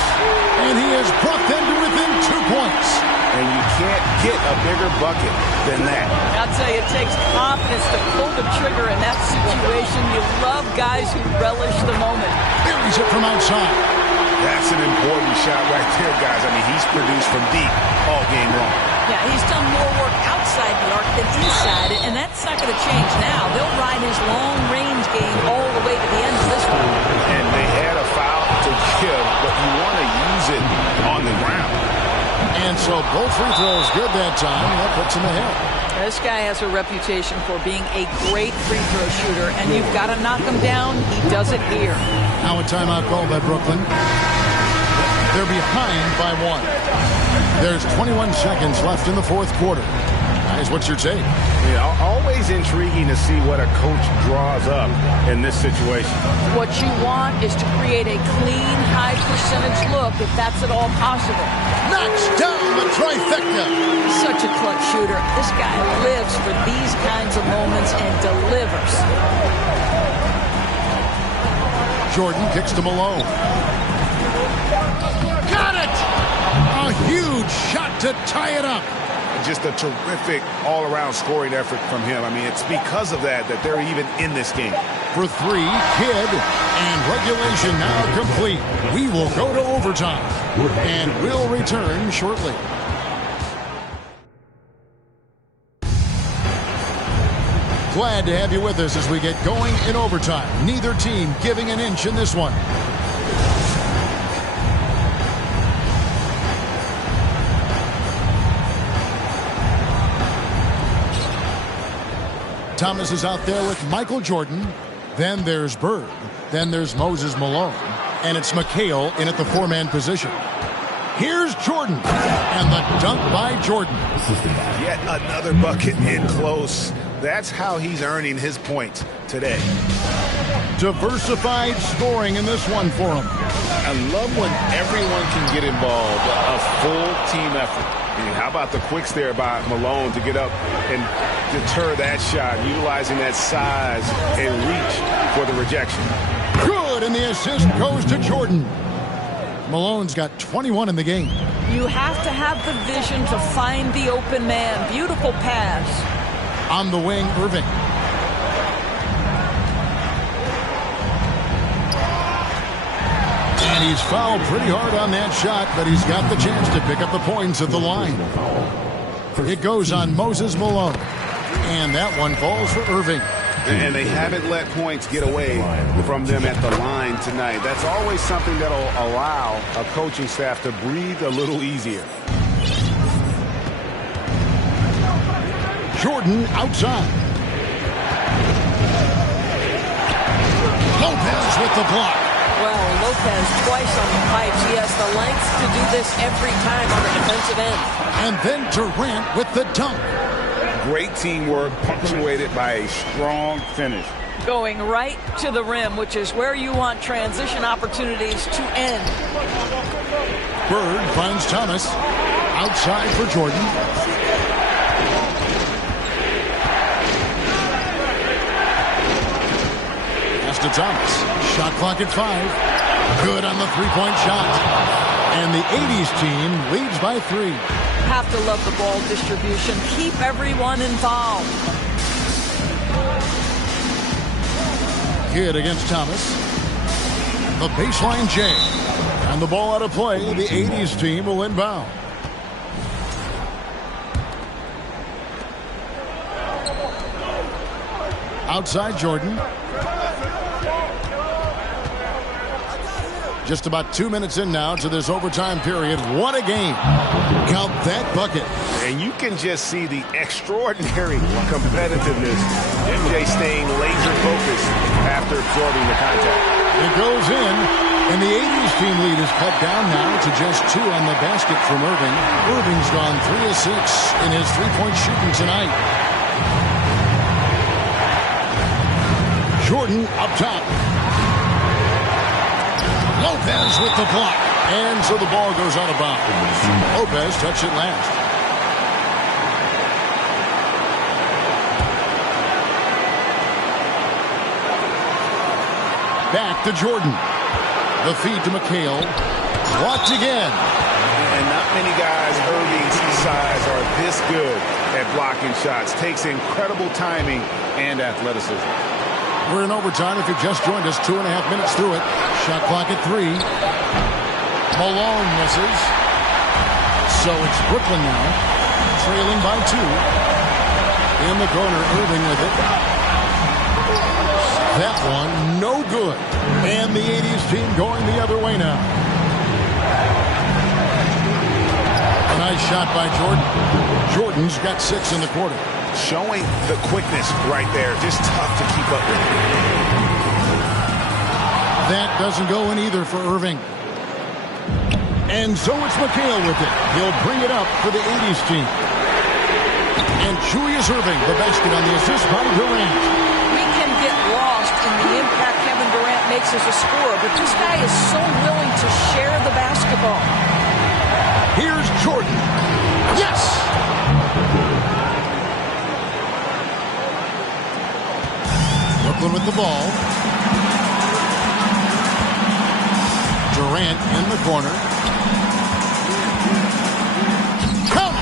And he has brought them to within 2 points. And you can't get a bigger bucket than that. I'll tell you, it takes confidence to pull the trigger in that situation. You love guys who relish the moment. Buries it from outside. That's an important shot right there, guys. I mean, he's produced from deep all game long. Yeah, he's done more work outside the arc than inside, and that's not going to change now. They'll ride his long-range game all the way to the end of this one. And they had a foul to give, but you want to use it on the ground. And so both free throws good that time. That puts him ahead. This guy has a reputation for being a great free throw shooter, and you've got to knock him down. He does it here. Now a timeout called by Brooklyn. They're behind by 1. There's 21 seconds left in the fourth quarter. Guys, what's your take? Yeah, always intriguing to see what a coach draws up in this situation. What you want is to create a clean, high-percentage look, if that's at all possible. Knocks down the trifecta. Such a clutch shooter. This guy lives for these kinds of moments and delivers. Jordan kicks to Malone. Got it! A huge shot to tie it up. Just a terrific all-around scoring effort from him. I mean, it's because of that they're even in this game. For 3, Kidd, and regulation now complete. We will go to overtime, and we'll return shortly. Glad to have you with us as we get going in overtime. Neither team giving an inch in this one. Thomas is out there with Michael Jordan. Then there's Bird. Then there's Moses Malone. And it's McHale in at the 4-man position. Here's Jordan. And the dunk by Jordan. Yet another bucket in close. That's how he's earning his points today. Diversified scoring in this one for him. I love when everyone can get involved. A full team effort. And how about the quicks there by Malone to get up and deter that shot, utilizing that size and reach for the rejection. Good, and the assist goes to Jordan. Malone's got 21 in the game. You have to have the vision to find the open man. Beautiful pass. On the wing, Irving. And he's fouled pretty hard on that shot, but he's got the chance to pick up the points at the line. It goes on Moses Malone. And that one falls for Irving. And they haven't let points get away from them at the line tonight. That's always something that'll allow a coaching staff to breathe a little easier. Jordan outside. Lopez with the block. Well, Lopez twice on the pipes. He has the length to do this every time on the defensive end. And then Durant with the dunk. Great teamwork punctuated by a strong finish. Going right to the rim, which is where you want transition opportunities to end. Bird finds Thomas. Outside for Jordan. Pass to Thomas. Shot clock at 5. Good on the three-point shot. And the 80s team leads by 3. Have to love the ball distribution. Keep everyone involved. Kidd against Thomas. The baseline J. And the ball out of play. The 80s team will inbound. Outside Jordan. Just about 2 minutes in now to this overtime period. What a game. Count that bucket. And you can just see the extraordinary competitiveness. MJ staying laser focused after absorbing the contact. It goes in, and the 80s team lead is cut down now to just 2 on the basket from Irving. Irving's gone 3 of 6 in his three-point shooting tonight. Jordan up top. Lopez with the block. And so the ball goes out of bounds. Lopez touched it last. Back to Jordan. The feed to McHale. Blocked again. And not many guys Irving's size are this good at blocking shots. Takes incredible timing and athleticism. We're in overtime. If you just joined us, 2.5 minutes through it. Shot clock at 3. Malone misses. So it's Brooklyn now, trailing by 2. In the corner, Irving with it. That one, no good. And the 80s team going the other way now. A nice shot by Jordan. Jordan's got 6 in the quarter. Showing the quickness right there. Just tough to keep up with. That doesn't go in either for Irving. And so it's McHale with it. He'll bring it up for the 80s team. And Julius Irving, the basket on the assist by Durant. We can get lost in the impact Kevin Durant makes as a scorer, but this guy is so willing to share the basketball. Here's Jordan. Yes! Brooklyn with the ball. Durant in the corner. Count!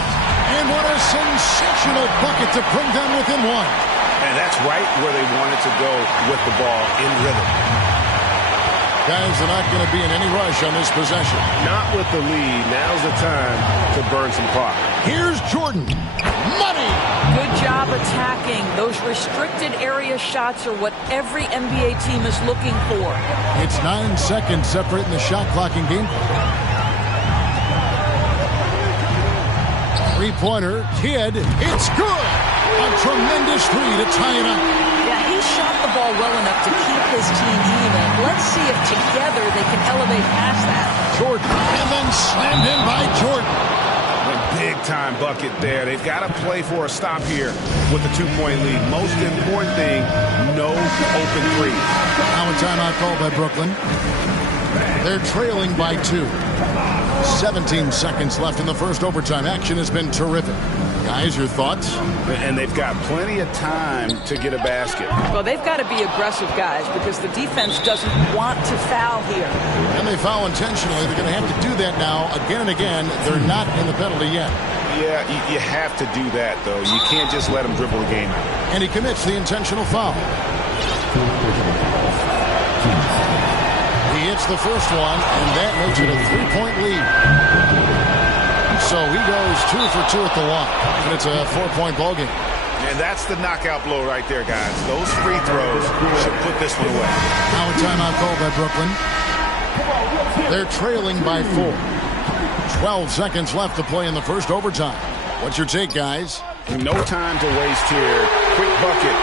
And what a sensational bucket to bring them within 1. And that's right where they wanted to go with the ball in rhythm. Guys are not going to be in any rush on this possession. Not with the lead. Now's the time to burn some clock. Here's Jordan. Money! Good job attacking. Those restricted area shots are what every NBA team is looking for. It's 9 seconds separating the shot clocking game. Three-pointer. Kidd. It's good! A tremendous 3 to tie it up. Yeah, he shot the ball well enough to keep his team even. Let's see if together they can elevate past that. Jordan. And then slammed in by Jordan. Big-time bucket there. They've got to play for a stop here with the 2-point lead. Most important thing, no open threes. Now a timeout called by Brooklyn. They're trailing by 2. 17 seconds left in the first overtime. Action has been terrific. Guys, your thoughts? And they've got plenty of time to get a basket. Well, they've got to be aggressive, guys, because the defense doesn't want to foul here. And they foul intentionally. They're going to have to do that now again and again. They're not in the penalty yet. Yeah, you have to do that, though. You can't just let them dribble the game out. And he commits the intentional foul. He hits the first one, and that makes it a 3-point lead. So he goes 2 for 2 at the line, and it's a 4-point ball game. And that's the knockout blow right there, guys. Those free throws should put this one away. Now a timeout called by Brooklyn. They're trailing by 4. 12 seconds left to play in the first overtime. What's your take, guys? No time to waste here. Quick bucket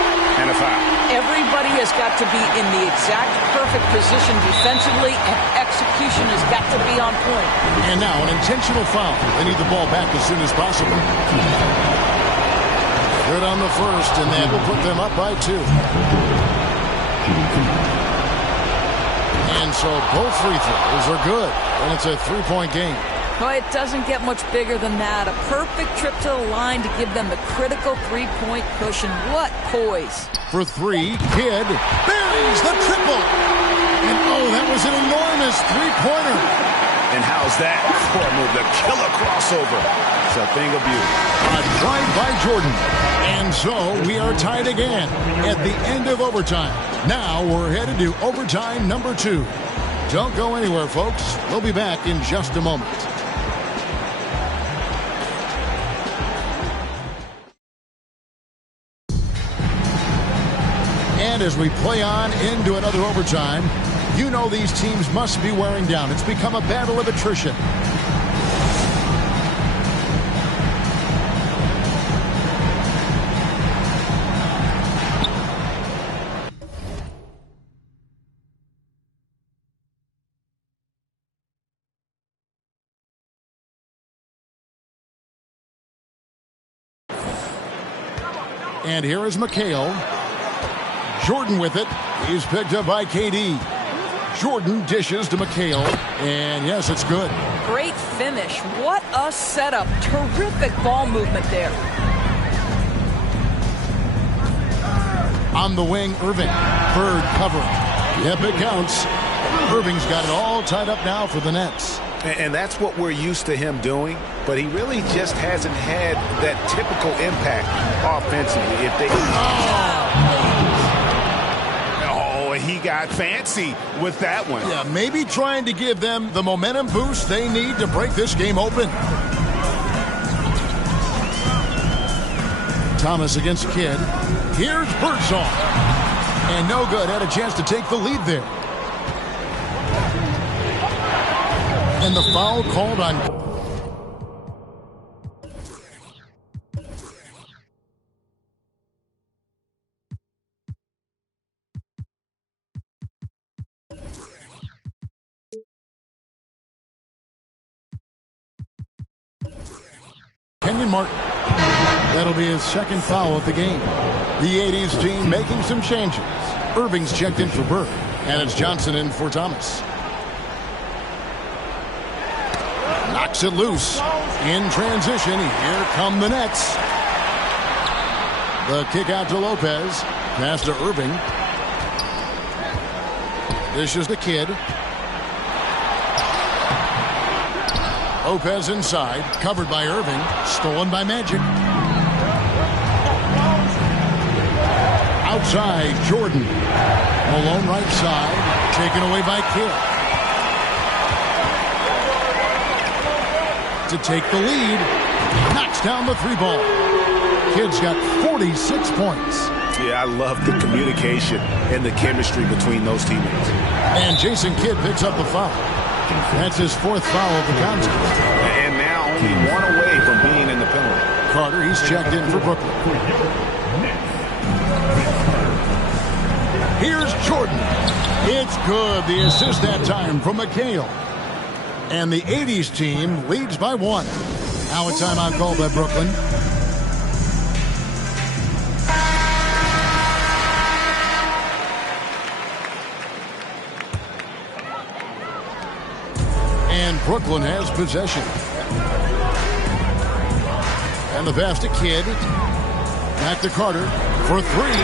and a foul. Everybody has got to be in the exact perfect position defensively, and execution has got to be on point. And now an intentional foul. They need the ball back as soon as possible. Good on the first, and that will put them up by 2. And so both free throws are good, and it's a 3-point game. Well, it doesn't get much bigger than that. A perfect trip to the line to give them the critical 3-point cushion. What poise. For 3, Kidd buries the triple. And oh, that was an enormous 3-pointer. And how's that for a move? The killer crossover. It's a thing of beauty. A drive by Jordan. And so we are tied again at the end of overtime. Now we're headed to overtime number 2. Don't go anywhere, folks. We'll be back in just a moment. And as we play on into another overtime, You know these teams must be wearing down. It's become a battle of attrition. And here is McHale. Jordan with it. He's picked up by KD. Jordan dishes to McHale. And yes, it's good. Great finish. What a setup. Terrific ball movement there. On the wing, Irving. Bird covering. Yep, it counts. Irving's got it all tied up now for the Nets. And that's what we're used to him doing, but he really just hasn't had that typical impact offensively. If they he got fancy with that one. Yeah, maybe trying to give them the momentum boost they need to break this game open. Thomas against Kidd. Here's Birdsong. And no good. Had a chance to take the lead there. And the foul called on. Kenyon Martin. That'll be his second foul of the game. The 80s team making some changes. Irving's checked in for Bird. And it's Johnson in for Thomas. Knocks it loose. In transition, here come the Nets. The kick out to Lopez. Pass to Irving. This is the Kidd. Lopez inside. Covered by Irving. Stolen by Magic. Outside, Jordan. Malone right side. Taken away by Kidd. To take the lead. Knocks down the three ball. Kidd's got 46 points. Yeah, I love the communication and the chemistry between those teammates. And Jason Kidd picks up the foul. That's his fourth foul of the contest. And now only one away from being in the penalty. Carter, he's checked in for Brooklyn. Here's Jordan. It's good. The assist that time from McHale. And the 80s team leads by one. Now a timeout called by Brooklyn. And Brooklyn has possession. And the pass to Kidd. Back to Carter for three.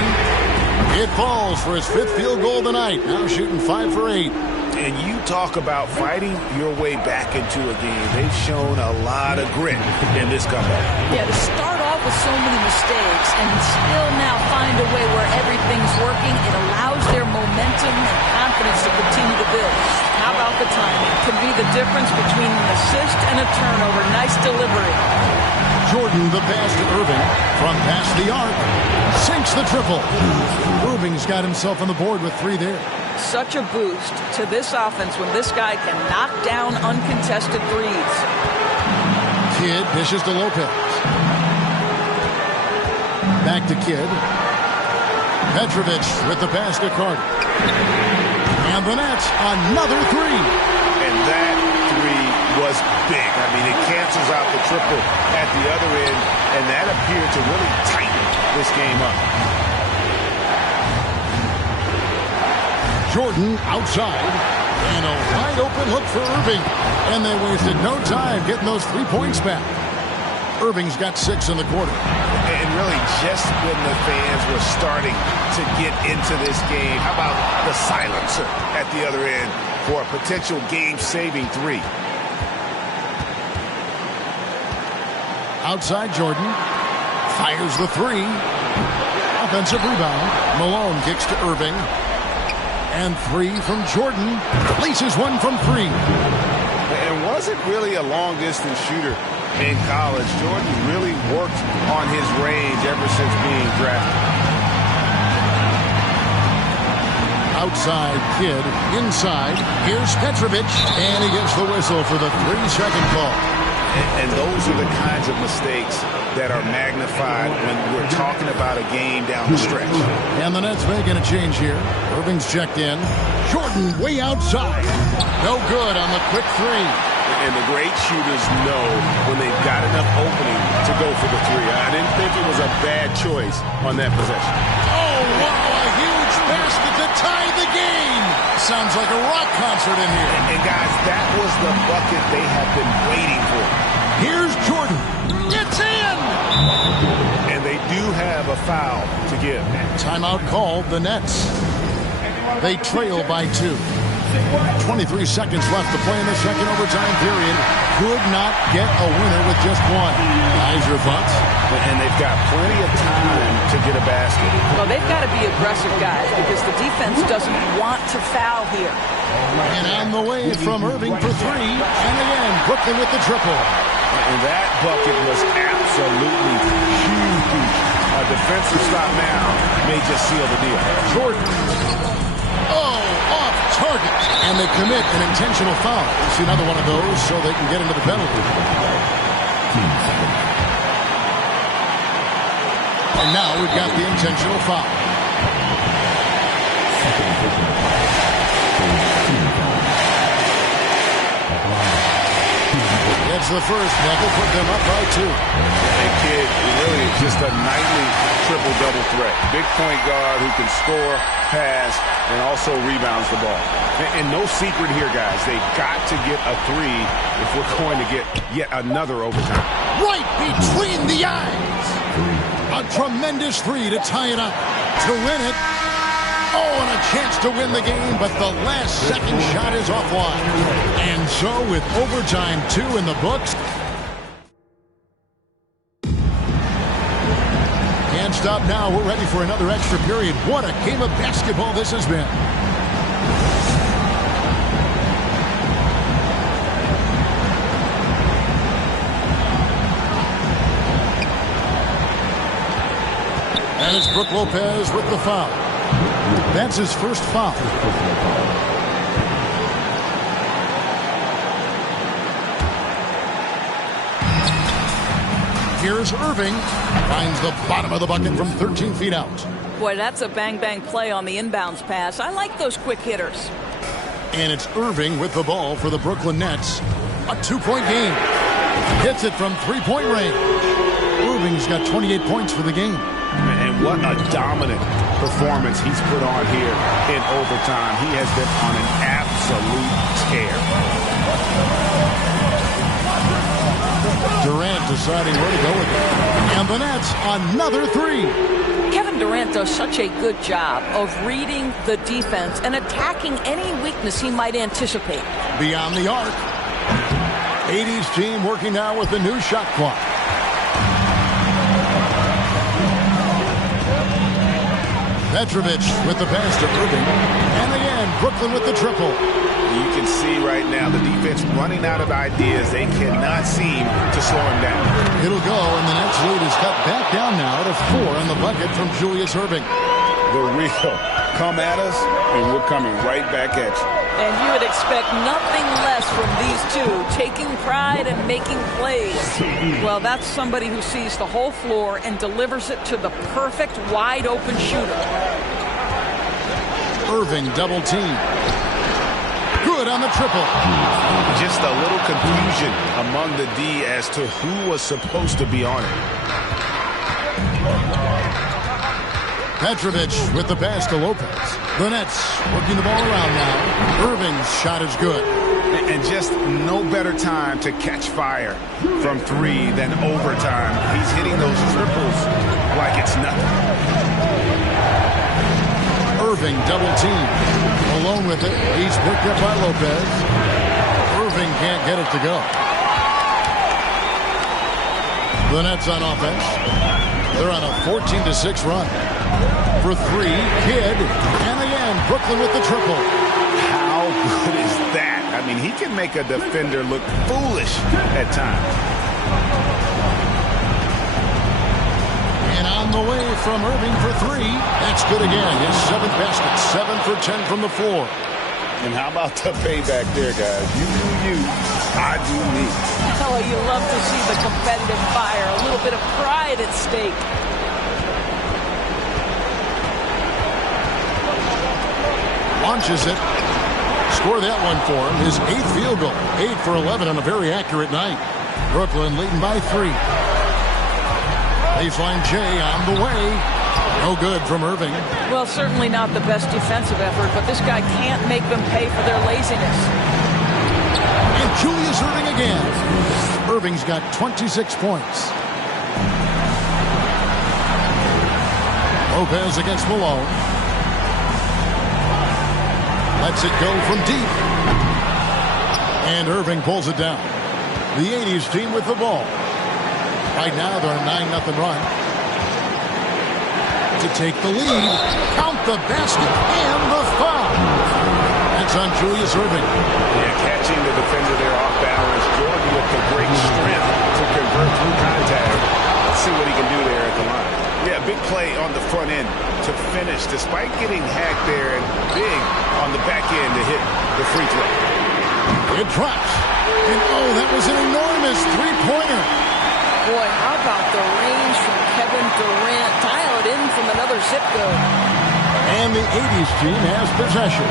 It falls for his fifth field goal of the night. Now shooting 5 for 8. And you talk about fighting your way back into a game. They've shown a lot of grit in this comeback. Yeah, to start off with so many mistakes and still now find a way where everything's working, it allows their momentum and confidence to continue to build. How about the timing? Could be the difference between an assist and a turnover. Nice delivery. Jordan, the pass to Irving. From past the arc. Sinks the triple. Irving's got himself on the board with 3 there. Such a boost to this offense when this guy can knock down uncontested threes. Kidd dishes to Lopez. Back to Kidd. Petrovic with the pass to Carter. And the Nets, another 3. And that 3 was big. I mean, it cancels out the triple at the other end, and that appeared to really tighten this game up. Jordan outside. And a wide open look for Irving. And they wasted no time getting those 3 points back. Irving's got 6 in the quarter. And really just when the fans were starting to get into this game, how about the silencer at the other end for a potential game-saving 3? Outside Jordan. Fires the 3. Offensive rebound. Malone kicks to Irving. And 3 from Jordan. Places 1 from 3. And wasn't really a long-distance shooter in college. Jordan really worked on his range ever since being drafted. Outside Kidd, inside. Here's Petrovic, and he gives the whistle for the 3-second call. And those are the kinds of mistakes that are magnified when we're talking about a game down the stretch. And the Nets making a change here. Irving's checked in. Jordan way outside. No good on the quick three. And the great shooters know when they've got enough opening to go for the three. I didn't think it was a bad choice on that possession. Oh, wow, a huge basket to tie the game. Sounds like a rock concert in here. And guys, that was the bucket they have been waiting for. Here's Jordan. It's in! And they do have a foul to give. Timeout called, the Nets. They trail by 2. 23 seconds left to play in the second overtime period. Could not get a winner with just one. Guys, your thoughts? And they've got plenty of time to get a basket. Well, they've got to be aggressive, guys, because the defense doesn't want to foul here. And on the way from Irving for 3. And again, Brooklyn with the triple. And that bucket was absolutely huge. A defensive stop now may just seal the deal. Jordan. Oh, off target. And they commit an intentional foul. See another one of those so they can get into the penalty. And now we've got the intentional foul. It's the first. That'll put them up by 2. And Kidd really is just a nightly triple-double threat. Big point guard who can score, pass, and also rebounds the ball. And no secret here, guys. They've got to get a 3 if we're going to get yet another overtime. Right between the eyes. A tremendous 3 to tie it up. To win it. Oh, and a chance to win the game, but the last second shot is offline. And so with overtime 2 in the books. Can't stop now. We're ready for another extra period. What a game of basketball this has been. And it's Brook Lopez with the foul. That's his first foul. Here's Irving. Finds the bottom of the bucket from 13 feet out. Boy, that's a bang-bang play on the inbounds pass. I like those quick hitters. And it's Irving with the ball for the Brooklyn Nets. A 2-point game. Hits it from 3-point range. Irving's got 28 points for the game. And what a dominant performance he's put on here in overtime. He has been on an absolute tear. Durant deciding where to go with it. And the Nets, another 3. Kevin Durant does such a good job of reading the defense and attacking any weakness he might anticipate. Beyond the arc. 80s team working now with the new shot clock. Petrovic with the pass to Irving. And again, Brooklyn with the triple. You can see right now the defense running out of ideas. They cannot seem to slow him down. It'll go, and the Nets lead is cut back down now to 4 on the bucket from Julius Irving. The real come at us, and we're coming right back at you. And you would expect nothing less from these two, taking pride and making plays. Well, that's somebody who sees the whole floor and delivers it to the perfect wide-open shooter. Irving double team. Good on the triple. Just a little confusion among the D as to who was supposed to be on it. Petrovic with the pass to Lopez. The Nets working the ball around now. Irving's shot is good. And just no better time to catch fire from 3 than overtime. He's hitting those triples like it's nothing. Irving double team. Alone with it. He's picked up by Lopez. Irving can't get it to go. The Nets on offense. They're on a 14-6 run. For 3, Kidd. And again, Brooklyn with the triple. How good is that? I mean, he can make a defender look foolish at times. And on the way from Irving for three. That's good again. His seventh basket. 7 for 10 from the floor. And how about the payback there, guys? You do you, I do me. Oh, you love to see the competitive fire. A little bit of pride at stake. Launches it. Score that one for him. His 8th field goal. 8 for 11 on a very accurate night. Brooklyn leading by 3. Baseline J on the way. No good from Irving. Well, certainly not the best defensive effort, but this guy can't make them pay for their laziness. And Julius Irving again. Irving's got 26 points. Lopez against Malone. Lets it go from deep. And Irving pulls it down. The 80s team with the ball. Right now they're a 9-0 run. To take the lead. Count the basket and the foul. That's on Julius Irving. Yeah, catching the defender there off balance. Jordan with the great strength to convert through contact. Let's see what he can do there at the line. Yeah, big play on the front end to finish despite getting hacked there, and big on the back end to hit the free throw. It drops. And oh, that was an enormous three-pointer. Boy, how about the range from Kevin Durant? Dial it in from another zip code. And the 80s team has possession.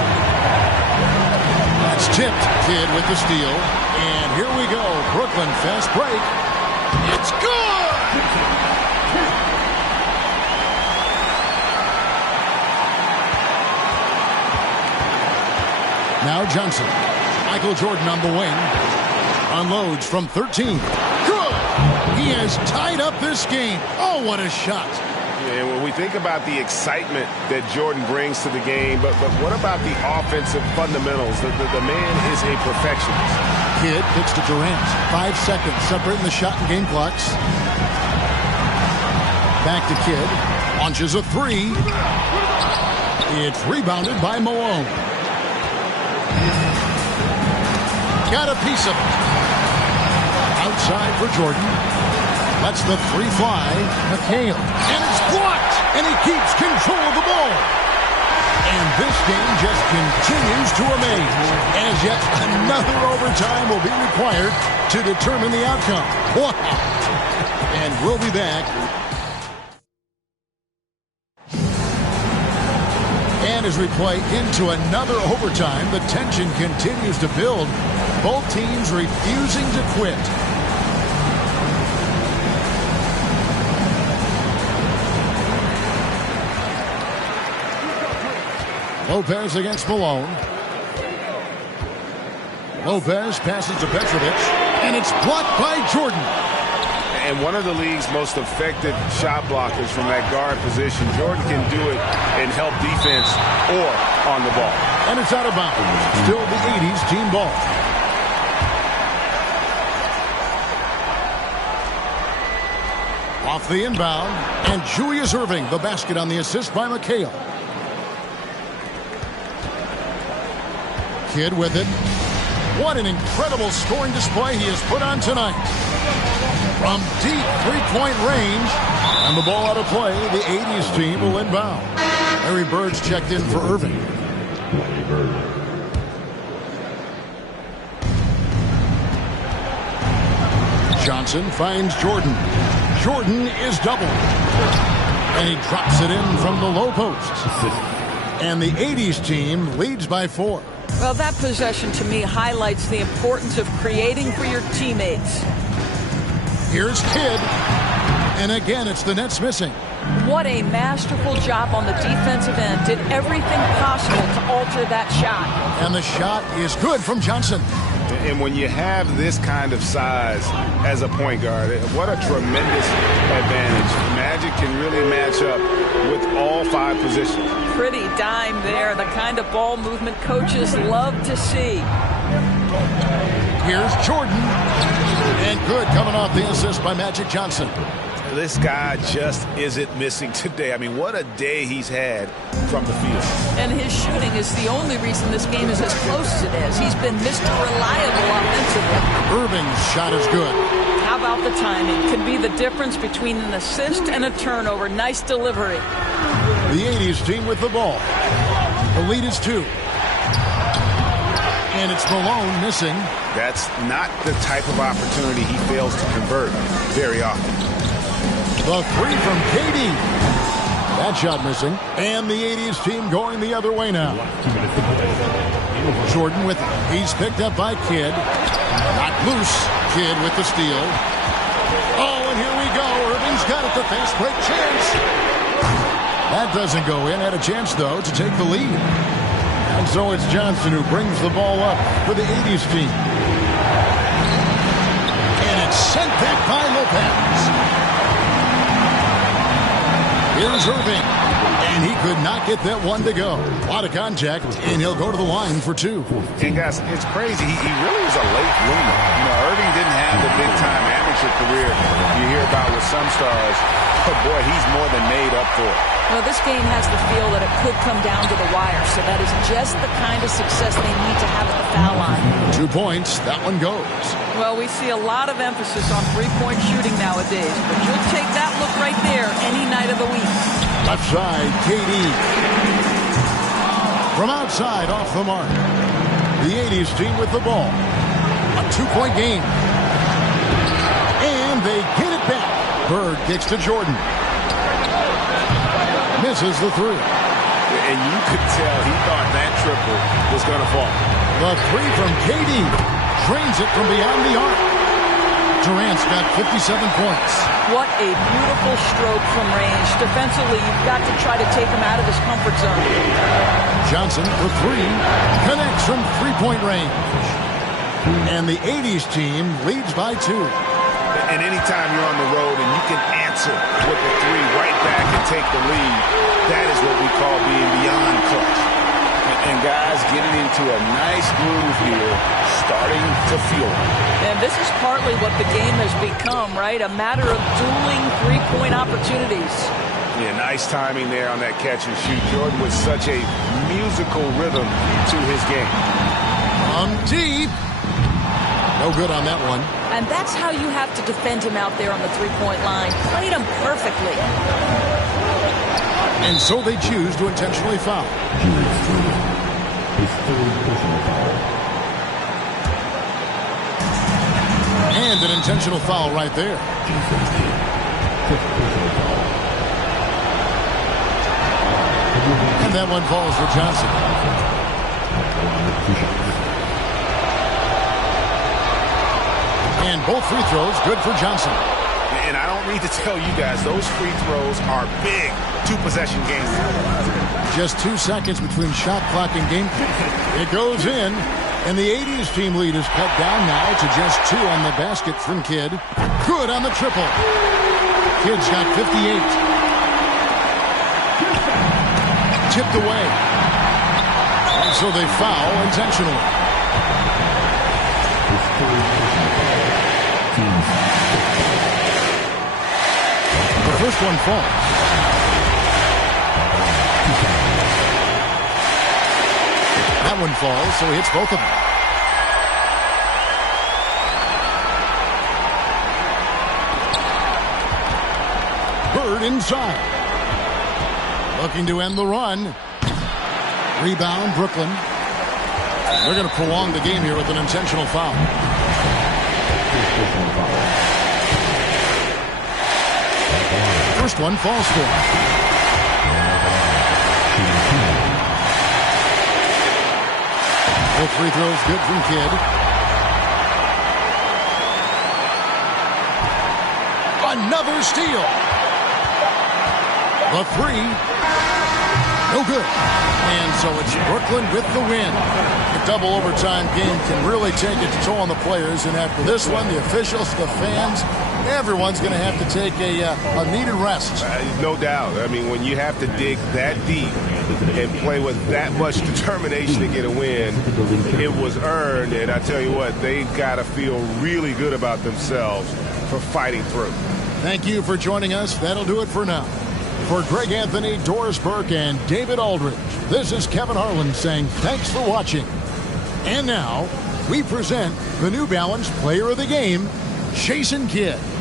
That's tipped. Kidd with the steal. And here we go. Brooklyn fast break. It's good! Now Johnson. Michael Jordan on the wing. Unloads from 13. Good! He has tied up this game. Oh, what a shot. Yeah, when we think about the excitement that Jordan brings to the game, but what about the offensive fundamentals? The man is a perfectionist. Kidd kicks to Durant. 5 seconds separating the shot and game clocks. Back to Kidd. Launches a three. It's rebounded by Malone. Got a piece of it. Outside for Jordan. Lets the three fly. McHale. And it's blocked. And he keeps control of the ball. And this game just continues to amaze. As yet another overtime will be required to determine the outcome. Wow. And we'll be back. And as we play into another overtime, the tension continues to build. Both teams refusing to quit. Lopez against Malone. Lopez passes to Petrovic, and it's blocked by Jordan. And one of the league's most effective shot blockers from that guard position. Jordan can do it and help defense or on the ball. And it's out of bounds. Still the 80s team ball. Off the inbound, and Julius Irving, the basket on the assist by McHale. Kidd with it. What an incredible scoring display he has put on tonight. From deep three-point range, and the ball out of play, the 80s team will inbound. Larry Bird's checked in for Irving. Johnson finds Jordan. Jordan is doubled. And he drops it in from the low post. And the 80s team leads by 4. Well, that possession to me highlights the importance of creating for your teammates. Here's Kidd. And again, it's the Nets missing. What a masterful job on the defensive end. Did everything possible to alter that shot. And the shot is good from Johnson. And when you have this kind of size as a point guard, what a tremendous advantage. Magic can really match up with all 5 positions. Pretty dime there. The kind of ball movement coaches love to see. Here's Jordan. And good coming off the assist by Magic Johnson. This guy just isn't missing today. I mean, what a day he's had from the field. And his shooting is the only reason this game is as close as it is. He's been Mr. Reliable offensively. Irving's shot is good. How about about the timing. Can be the difference between an assist and a turnover. Nice delivery. The 80s team with the ball. The lead is 2. And it's Malone missing. That's not the type of opportunity he fails to convert very often. The 3 from KD. That shot missing. And the 80s team going the other way now. Jordan with it. He's picked up by Kidd. Not loose. Kidd with the steal. Oh, and here we go. Irving's got it. The fast break chance. That doesn't go in. Had a chance, though, to take the lead. And so it's Johnson who brings the ball up for the 80s team. And it's sent back by Lopez. Here's Irving. And he could not get that one to go. A lot of contact, and he'll go to the line for 2. And guys, it's crazy. He really was a late bloomer. You know, Irving didn't have the big-time amateur career you hear about with some stars. But, boy, he's more than made up for it. Well, this game has the feel that it could come down to the wire, so that is just the kind of success they need to have at the foul line. 2 points. That one goes. Well, we see a lot of emphasis on three-point shooting nowadays, but you'll take that look right there any night of the week. Left side, KD. From outside, off the mark. The 80s team with the ball. A 2-point game. And they get it back. Bird kicks to Jordan. Misses the 3. And you could tell he thought that triple was going to fall. The 3 from KD. Drains it from beyond the arc. Durant's got 57 points. What a beautiful stroke from range. Defensively, you've got to try to take him out of his comfort zone. Johnson for 3. Connects from 3-point range. And the 80s team leads by 2. And anytime you're on the road and you can answer with the 3 right back and take the lead, that is what we call being beyond clutch. And guys getting into a nice groove here, starting to feel it. And this is partly what the game has become, right? A matter of dueling three-point opportunities. Yeah, nice timing there on that catch and shoot. Jordan with such a musical rhythm to his game. Deep. No good on that one. And that's how you have to defend him out there on the three-point line. Played him perfectly. And so they choose to intentionally foul. And an intentional foul right there. And that one falls for Johnson. And both free throws good for Johnson. And I don't need to tell you guys, those free throws are big two-possession games. Just 2 seconds between shot clock and game clock. It goes in, and the 80s team lead is cut down now to just 2 on the basket from Kidd. Good on the triple. Kidd's got 58. Tipped away. And so they foul intentionally. The first one falls. That one falls, so he hits both of them. Bird inside. Looking to end the run. Rebound, Brooklyn. They're going to prolong the game here with an intentional foul. First one falls for him. Both free throws good from Kidd. Another steal. The 3. No good. And so it's Brooklyn with the win. The double overtime game can really take its toll on the players. And after this one, the officials, the fans, everyone's going to have to take a needed rest. No doubt. I mean, when you have to dig that deep and play with that much determination to get a win, it was earned. And I tell you what, they've got to feel really good about themselves for fighting through. Thank you for joining us. That'll do it for now. For Greg Anthony, Doris Burke, and David Aldridge, this is Kevin Harlan saying thanks for watching. And now, we present the New Balance Player of the Game, Jason Kidd.